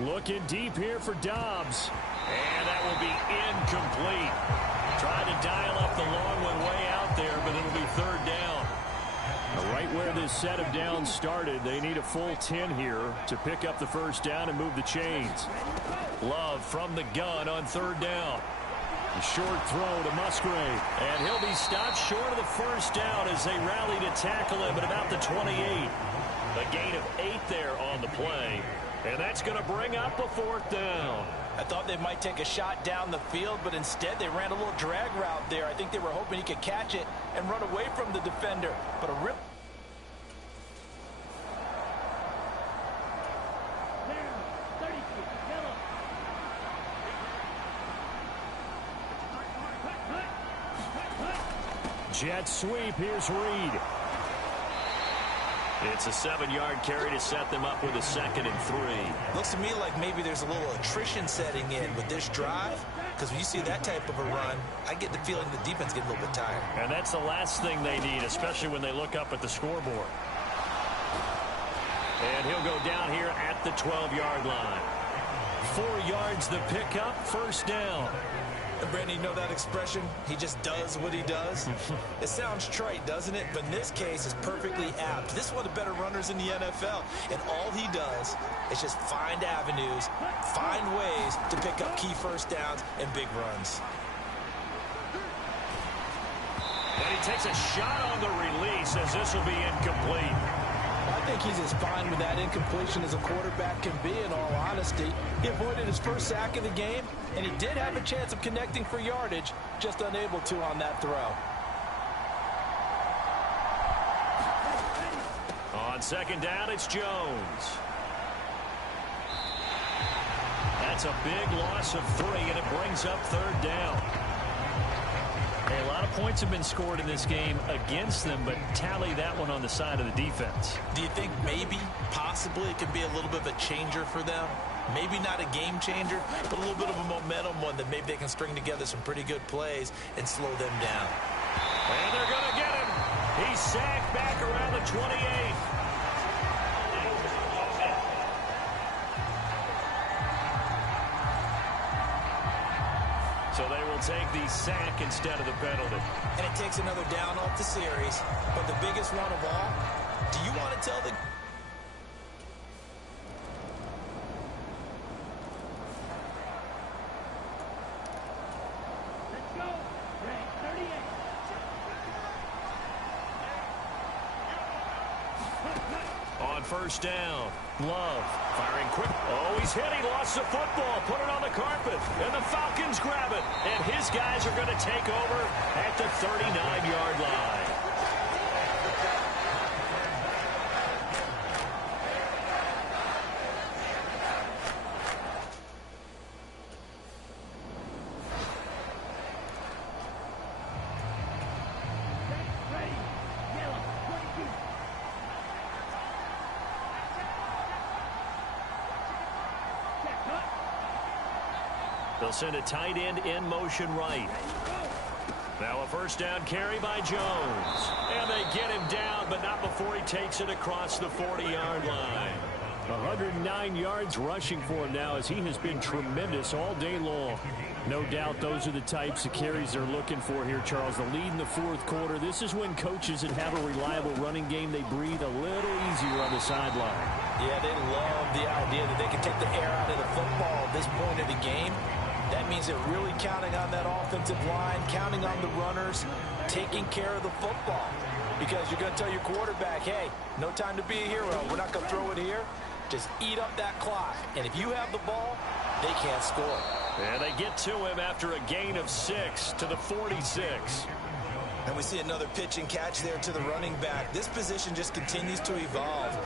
Looking deep here for Dobbs. And that will be incomplete. Tried to dial up the long one way out there, but it'll be 3rd down. Right where this set of downs started, they need a full 10 here to pick up the first down and move the chains. Love from the gun on 3rd down. A short throw to Musgrave. And he'll be stopped short of the first down as they rally to tackle him at about the 28. A gain of 8 there on the play. And that's going to bring up a 4th down. I thought they might take a shot down the field, but instead they ran a little drag route there. I think they were hoping he could catch it and run away from the defender. But a rip. Jet sweep. Here's Reed. It's a 7-yard carry to set them up with a 2nd and 3. Looks to me like maybe there's a little attrition setting in with this drive, because when you see that type of a run, I get the feeling the defense gets a little bit tired. And that's the last thing they need, especially when they look up at the scoreboard. And he'll go down here at the 12-yard line. 4 yards the pickup, 1st down. And Brandon, you know that expression? He just does what he does. It sounds trite, doesn't it? But in this case, it's perfectly apt. This is one of the better runners in the NFL. And all he does is just find avenues, find ways to pick up key 1st downs and big runs. And he takes a shot on the release as this will be incomplete. I think he's as fine with that incompletion as a quarterback can be, in all honesty. He avoided his 1st sack of the game, and he did have a chance of connecting for yardage, just unable to on that throw. On 2nd down, it's Jones. That's a big loss of 3, and it brings up 3rd down. Hey, a lot of points have been scored in this game against them, but tally that one on the side of the defense. Do you think maybe, possibly, it could be a little bit of a changer for them? Maybe not a game changer, but a little bit of a momentum one that maybe they can string together some pretty good plays and slow them down. And they're going to get him. He's sacked back around the 28. So they will take the sack instead of the penalty. And it takes another down off the series. But the biggest one of all, do you want to tell the... Let's go. Red 38. On 1st down, Love firing quick. Oh, he's hit. He lost the football. Put it on the carpet. And the Falcons grab it. And his guys are going to take over at the 39-yard line. Ready. Yellow 22. Check cut. They'll send a tight end in motion right. Now a 1st down carry by Jones. And they get him down, but not before he takes it across the 40-yard line. 109 yards rushing for him now, as he has been tremendous all day long. No doubt those are the types of carries they're looking for here, Charles. The lead in the 4th quarter. This is when coaches that have a reliable running game, they breathe a little easier on the sideline. Yeah, they love the idea that they can take the air out of the football at this point of the game. That means they're really counting on that offensive line, counting on the runners, taking care of the football. Because you're going to tell your quarterback, hey, no time to be a hero. We're not going to throw it here. Just eat up that clock. And if you have the ball, they can't score. And they get to him after a gain of 6 to the 46. And we see another pitch and catch there to the running back. This position just continues to evolve.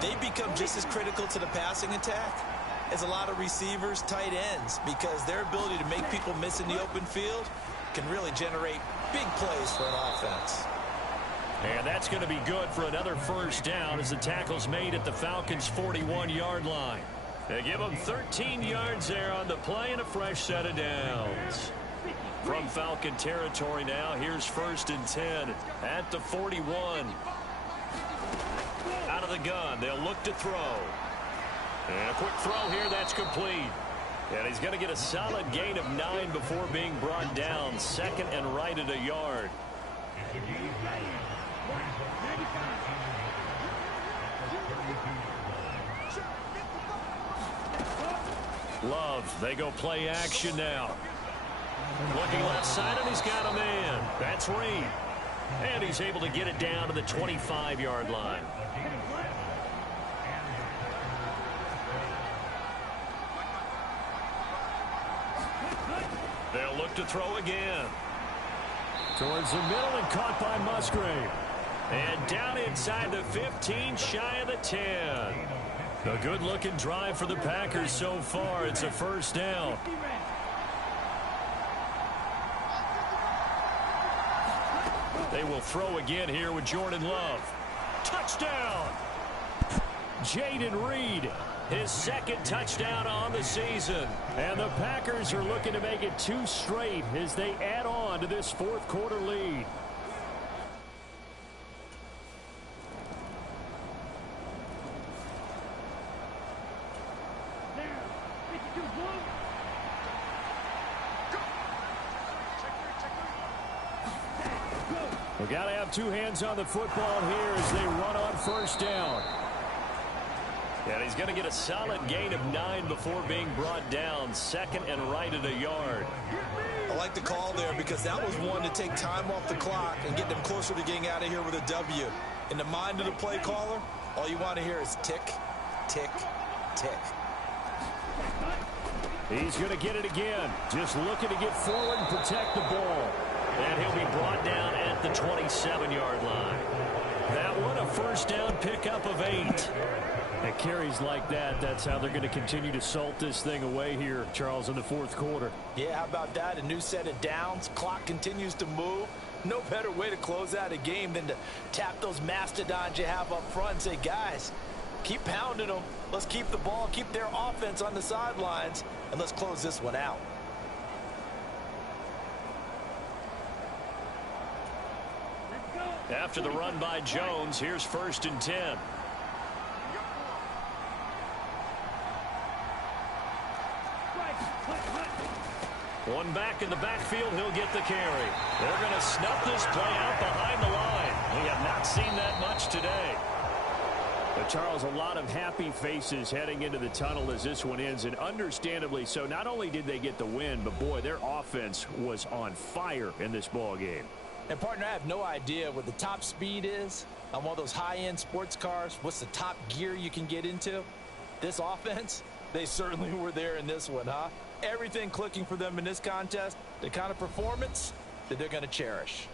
They become just as critical to the passing attack as a lot of receivers, tight ends, because their ability to make people miss in the open field can really generate big plays for an offense. And that's going to be good for another 1st down as the tackle's made at the Falcons' 41-yard line. They give them 13 yards there on the play and a fresh set of downs. From Falcon territory now, here's 1st and 10 at the 41. Out of the gun, they'll look to throw. And a quick throw here, that's complete. And he's going to get a solid gain of 9 before being brought down. 2nd and right at a yard. Love, they go play action now. Looking left side, and he's got a man. That's Reed. And he's able to get it down to the 25-yard line. They'll look to throw again. Towards the middle and caught by Musgrave. And down inside the 15, shy of the 10. A good-looking drive for the Packers so far. It's a first down. They will throw again here with Jordan Love. Touchdown! Jaden Reed, his second touchdown on the season. And the Packers are looking to make it 2 straight as they add on to this fourth quarter lead. We've got to have 2 hands on the football here as they run on first down. And he's going to get a solid gain of 9 before being brought down. Second and right at a yard. I like the call there because that was one to take time off the clock and get them closer to getting out of here with a W. In the mind of the play caller, all you want to hear is tick, tick, tick. He's going to get it again. Just looking to get forward and protect the ball. And he'll be brought down at the 27-yard line. That one, a first down pickup of 8. And carries like that, that's how they're going to continue to salt this thing away here, Charles, in the fourth quarter. Yeah, how about that? A new set of downs. Clock continues to move. No better way to close out a game than to tap those mastodons you have up front and say, guys, keep pounding them. Let's keep the ball, keep their offense on the sidelines, and let's close this one out. After the run by Jones, here's 1st and 10. One back in the backfield, he'll get the carry. They're going to snuff this play out behind the line. We have not seen that much today. But Charles, a lot of happy faces heading into the tunnel as this one ends, and understandably so. Not only did they get the win, but boy, their offense was on fire in this ball game. And, partner, I have no idea what the top speed is on one of those high-end sports cars. What's the top gear you can get into? This offense, they certainly were there in this one, huh? Everything clicking for them in this contest, the kind of performance that they're going to cherish.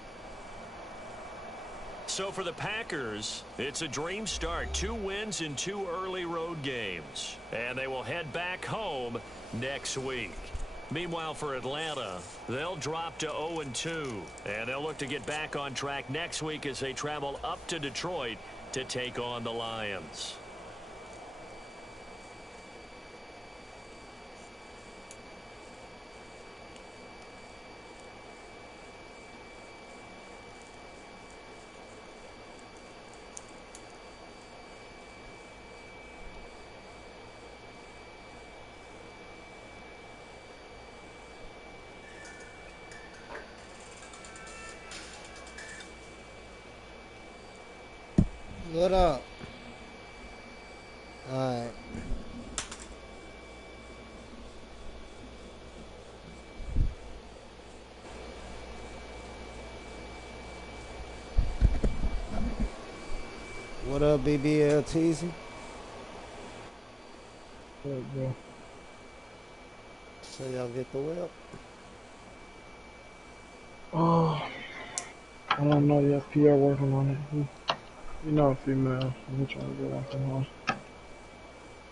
So for the Packers, it's a dream start. 2 wins in 2 early road games. And they will head back home next week. Meanwhile, for Atlanta, they'll drop to 0-2, and they'll look to get back on track next week as they travel up to Detroit to take on the Lions. What up? Alright. What up, BBLTZ? What up, bro? So y'all get the whip? Oh, I don't know yet. PR working on it. You know, a female. I'm trying to get one from her.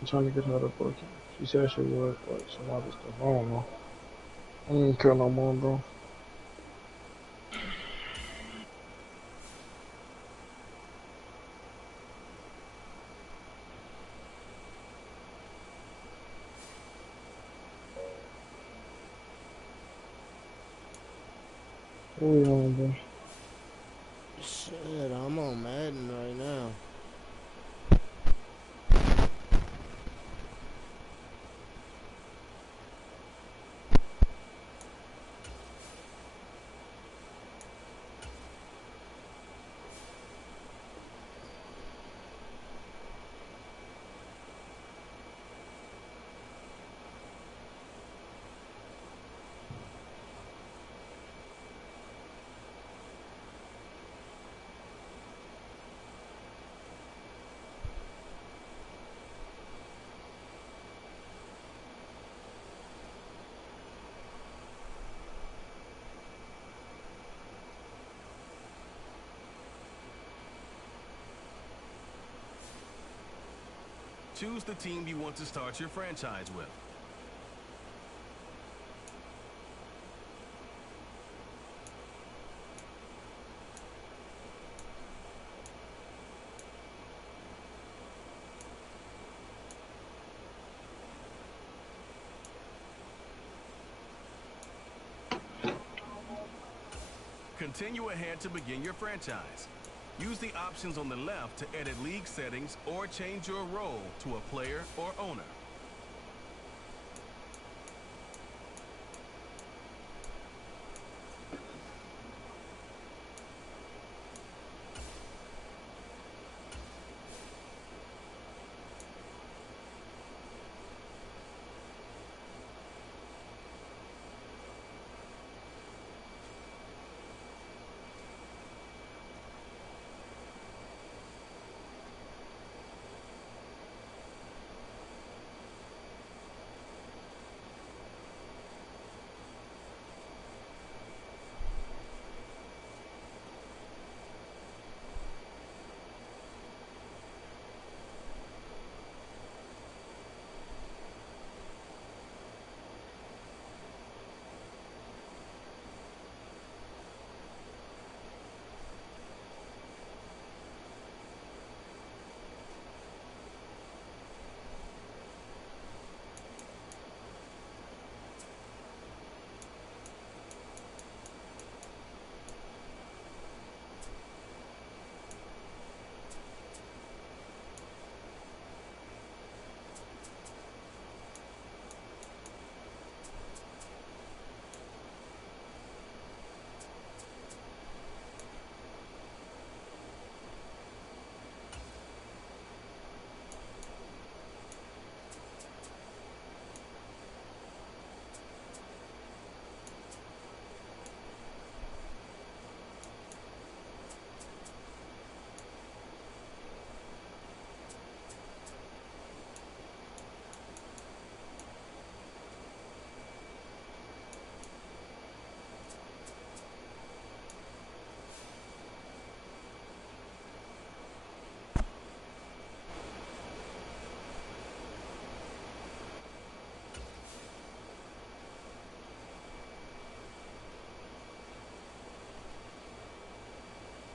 I'm trying to get her to book it. She said she would, but some other stuff. I don't know. I don't even care no more, bro. What we on, bro? Shit, I'm on Madden right now. choose the team you want to start your franchise with. Continue ahead to begin your franchise. Use the options on the left to edit league settings or change your role to a player or owner.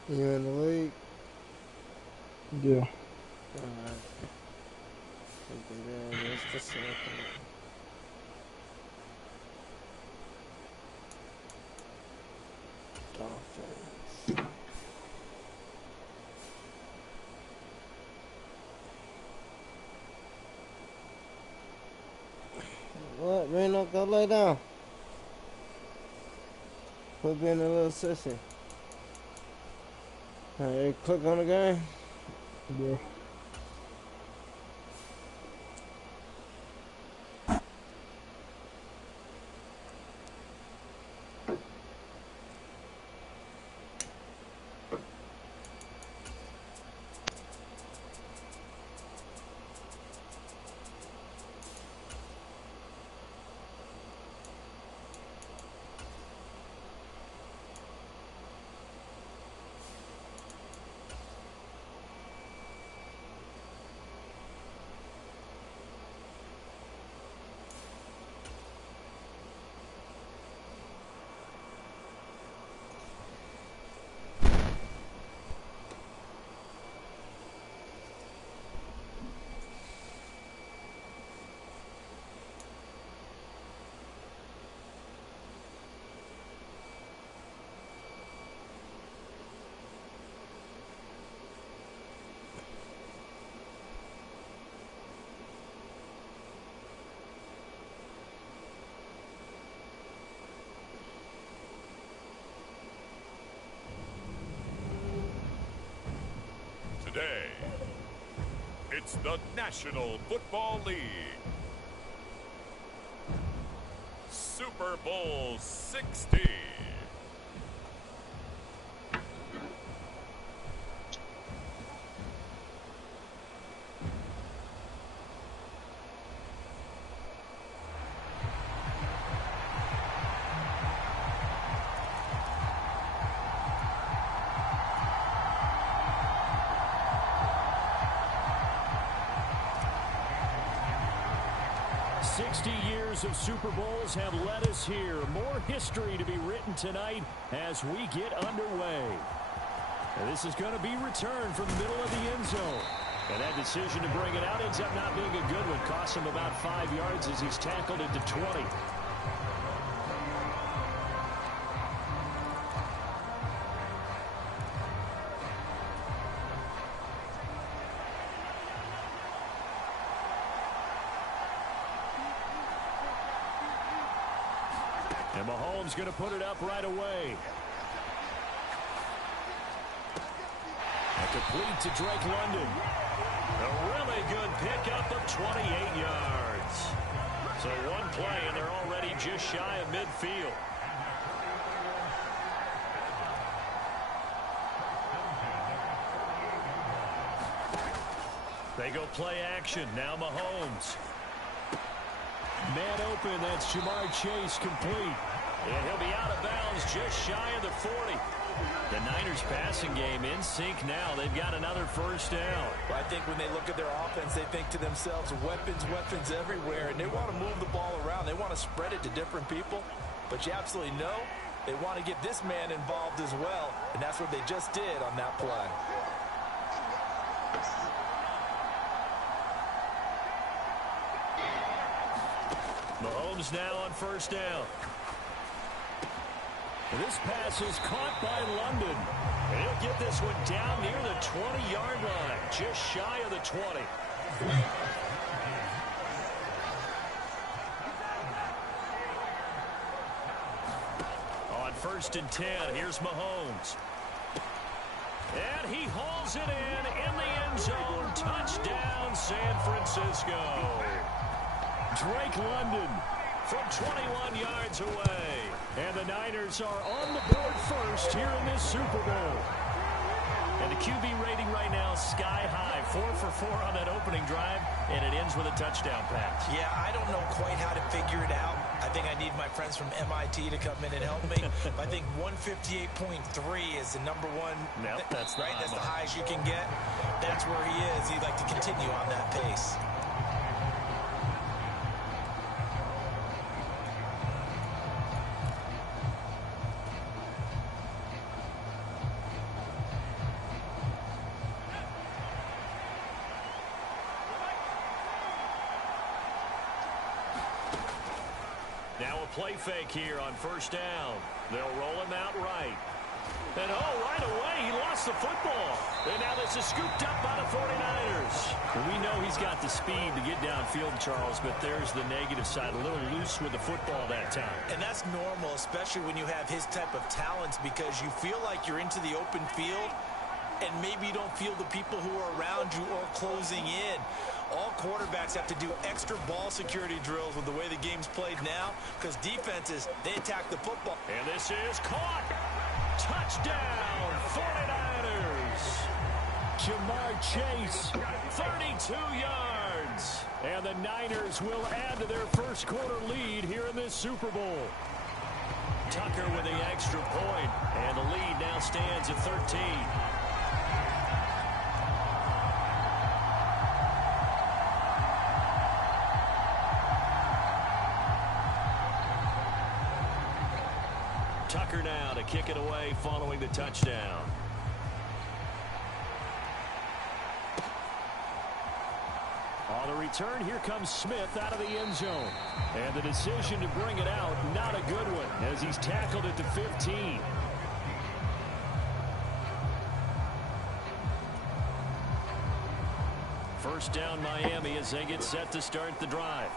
You in the league? Yeah. Alright. Just a second. Dolphins. What, Reno? Go lay down. Quit being a little sissy. Alright, click on the game. Yeah. Today, it's the National Football League. Super Bowl 60. 60 years of Super Bowls have led us here. More history to be written tonight as we get underway. And this is going to be returned from the middle of the end zone. And that decision to bring it out ends up not being a good one. Costs him about 5 yards as he's tackled into 20. And Mahomes going to put it up right away. Complete to Drake London. A really good pickup of 28 yards. So one play, and they're already just shy of midfield. They go play action. Now Mahomes. Man open. That's Jamar Chase complete. And he'll be out of bounds just shy of the 40. The Niners passing game in sync now. They've got another first down. Well, I think when they look at their offense, they think to themselves, weapons, weapons everywhere. And they want to move the ball around. They want to spread it to different people. But you absolutely know they want to get this man involved as well. And that's what they just did on that play. Mahomes now on first down. This pass is caught by London. And he'll get this one down near the 20-yard line, just shy of the 20. On 1st and 10, here's Mahomes. And he hauls it in the end zone. Touchdown, San Francisco. Drake London from 21 yards away. And the Niners are on the board first here in this Super Bowl. And the QB rating right now is sky high. 4 for 4 on that opening drive, and it ends with a touchdown pass. Yeah, I don't know quite how to figure it out. I think I need my friends from MIT to come in and help me. I think 158.3 is the number one. Nope, that's right. That's the highest you can get. That's where he is. He'd like to continue on that pace. Play fake here on first down. They'll roll him out right. And right away, he lost the football. And now this is scooped up by the 49ers. We know he's got the speed to get downfield, Charles, but there's the negative side. A little loose with the football that time. And that's normal, especially when you have his type of talents, because you feel like you're into the open field, and maybe you don't feel the people who are around you or closing in. All quarterbacks have to do extra ball security drills with the way the game's played now, because defenses, they attack the football. And this is caught. Touchdown, 49ers. Jamar Chase, 32 yards. And the Niners will add to their first quarter lead here in this Super Bowl. Tucker with the extra point, and the lead now stands at 13. Tucker now to kick it away following the touchdown. On the return, here comes Smith out of the end zone. And the decision to bring it out, not a good one, as he's tackled at the 15. First down, Miami, as they get set to start the drive.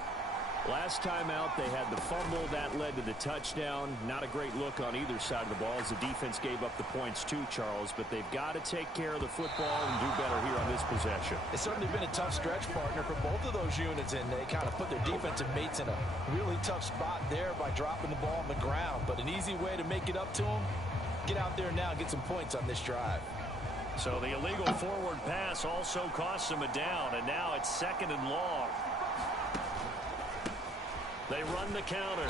Last time out, they had the fumble. That led to the touchdown. Not a great look on either side of the ball as the defense gave up the points too, Charles. But they've got to take care of the football and do better here on this possession. It's certainly been a tough stretch, partner, for both of those units, and they kind of put their defensive mates in a really tough spot there by dropping the ball on the ground. But an easy way to make it up to them, get out there now and get some points on this drive. So the illegal forward pass also costs them a down, and now it's 2nd and long. They run the counter.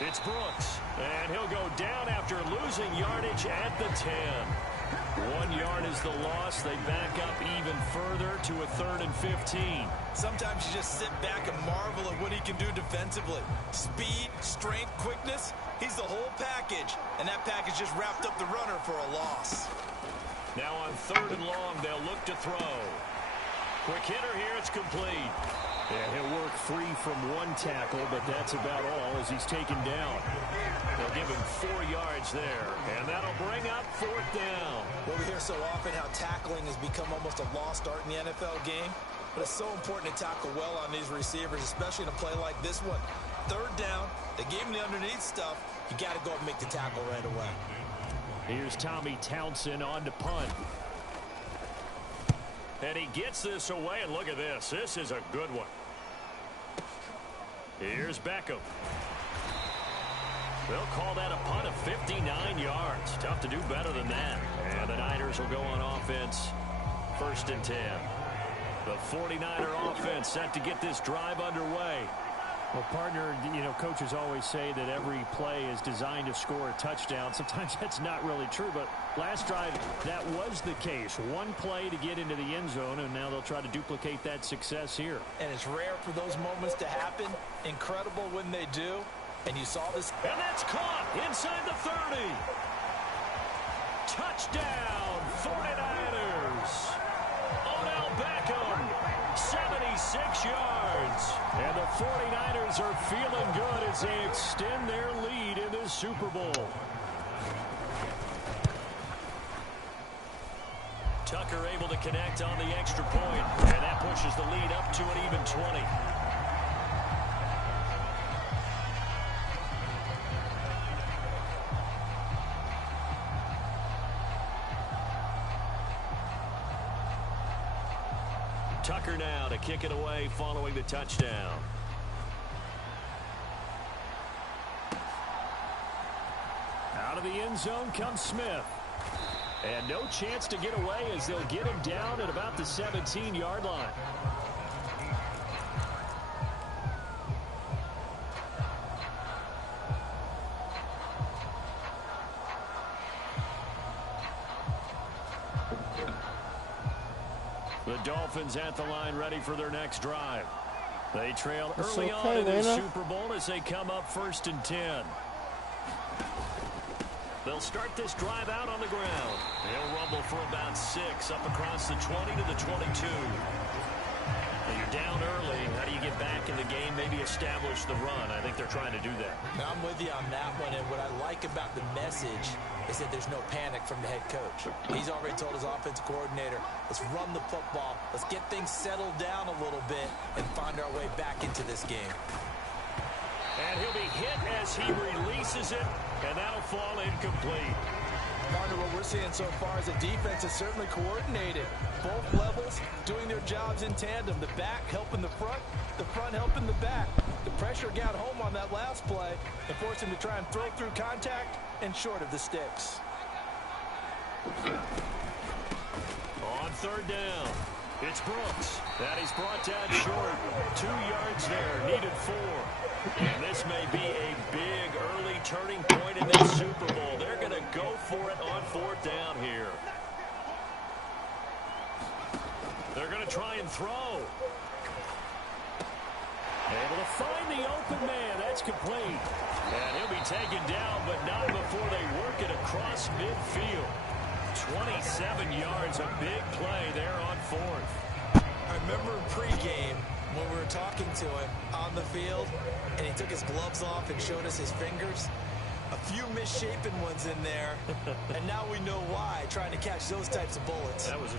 It's Brooks, and he'll go down after losing yardage at the 10. 1 yard is the loss. They back up even further to a with 3rd and 15. Sometimes you just sit back and marvel at what he can do defensively. Speed, strength, quickness, he's the whole package. And that package just wrapped up the runner for a loss. Now on 3rd and long, they'll look to throw. Quick hitter here, it's complete. Yeah, he'll work free from one tackle, but that's about all as he's taken down. They'll give him 4 yards there, and that'll bring up 4th down. Well, we hear so often how tackling has become almost a lost art in the NFL game, but it's so important to tackle well on these receivers, especially in a play like this one. 3rd down, they gave him the underneath stuff. You got to go and make the tackle right away. Here's Tommy Townsend on to punt. And he gets this away, and look at this. This is a good one. Here's Beckham. They'll call that a punt of 59 yards. Tough to do better than that. And the Niners will go on offense. 1st and 10. The 49er offense set to get this drive underway. Well, partner, you know, coaches always say that every play is designed to score a touchdown. Sometimes that's not really true, but last drive, that was the case. One play to get into the end zone, and now they'll try to duplicate that success here. And it's rare for those moments to happen. Incredible when they do. And you saw this. And that's caught inside the 30. Touchdown, 49ers. Odell Beckham, 76 yards. And the 49ers are feeling good as they extend their lead in this Super Bowl. Tucker able to connect on the extra point, and that pushes the lead up to an even 20. Tucker now to kick it away following the touchdown. Out of the end zone comes Smith. And no chance to get away as they'll get him down at about the 17-yard line. The Dolphins at the line ready for their next drive. They trail early on in their Super Bowl as they come up 1st and 10. They'll start this drive out on the ground. They'll rumble for about 6 up across the 20 to the 22. When you're down early, how do you get back in the game, maybe establish the run? I think they're trying to do that. Now, I'm with you on that one, and what I like about the message is that there's no panic from the head coach. He's already told his offensive coordinator, let's run the football, let's get things settled down a little bit and find our way back into this game. And he'll be hit as he releases it, and that'll fall incomplete. Partner, what we're seeing so far is the defense is certainly coordinated. Both levels doing their jobs in tandem. The back helping the front helping the back. The pressure got home on that last play and forced him to try and throw through contact and short of the sticks. On 3rd down, it's Brooks. That he's brought down short. 2 yards there, needed 4. And this may be a big early turning point in this Super Bowl. They're going to go for it on 4th down here. They're going to try and throw. Able to find the open man. That's complete. And he'll be taken down, but not before they work it across midfield. 27 yards, a big play there on 4th. I remember in pregame when we were talking to him on the field, and he took his gloves off and showed us his fingers. A few misshapen ones in there, and now we know why, trying to catch those types of bullets. That was a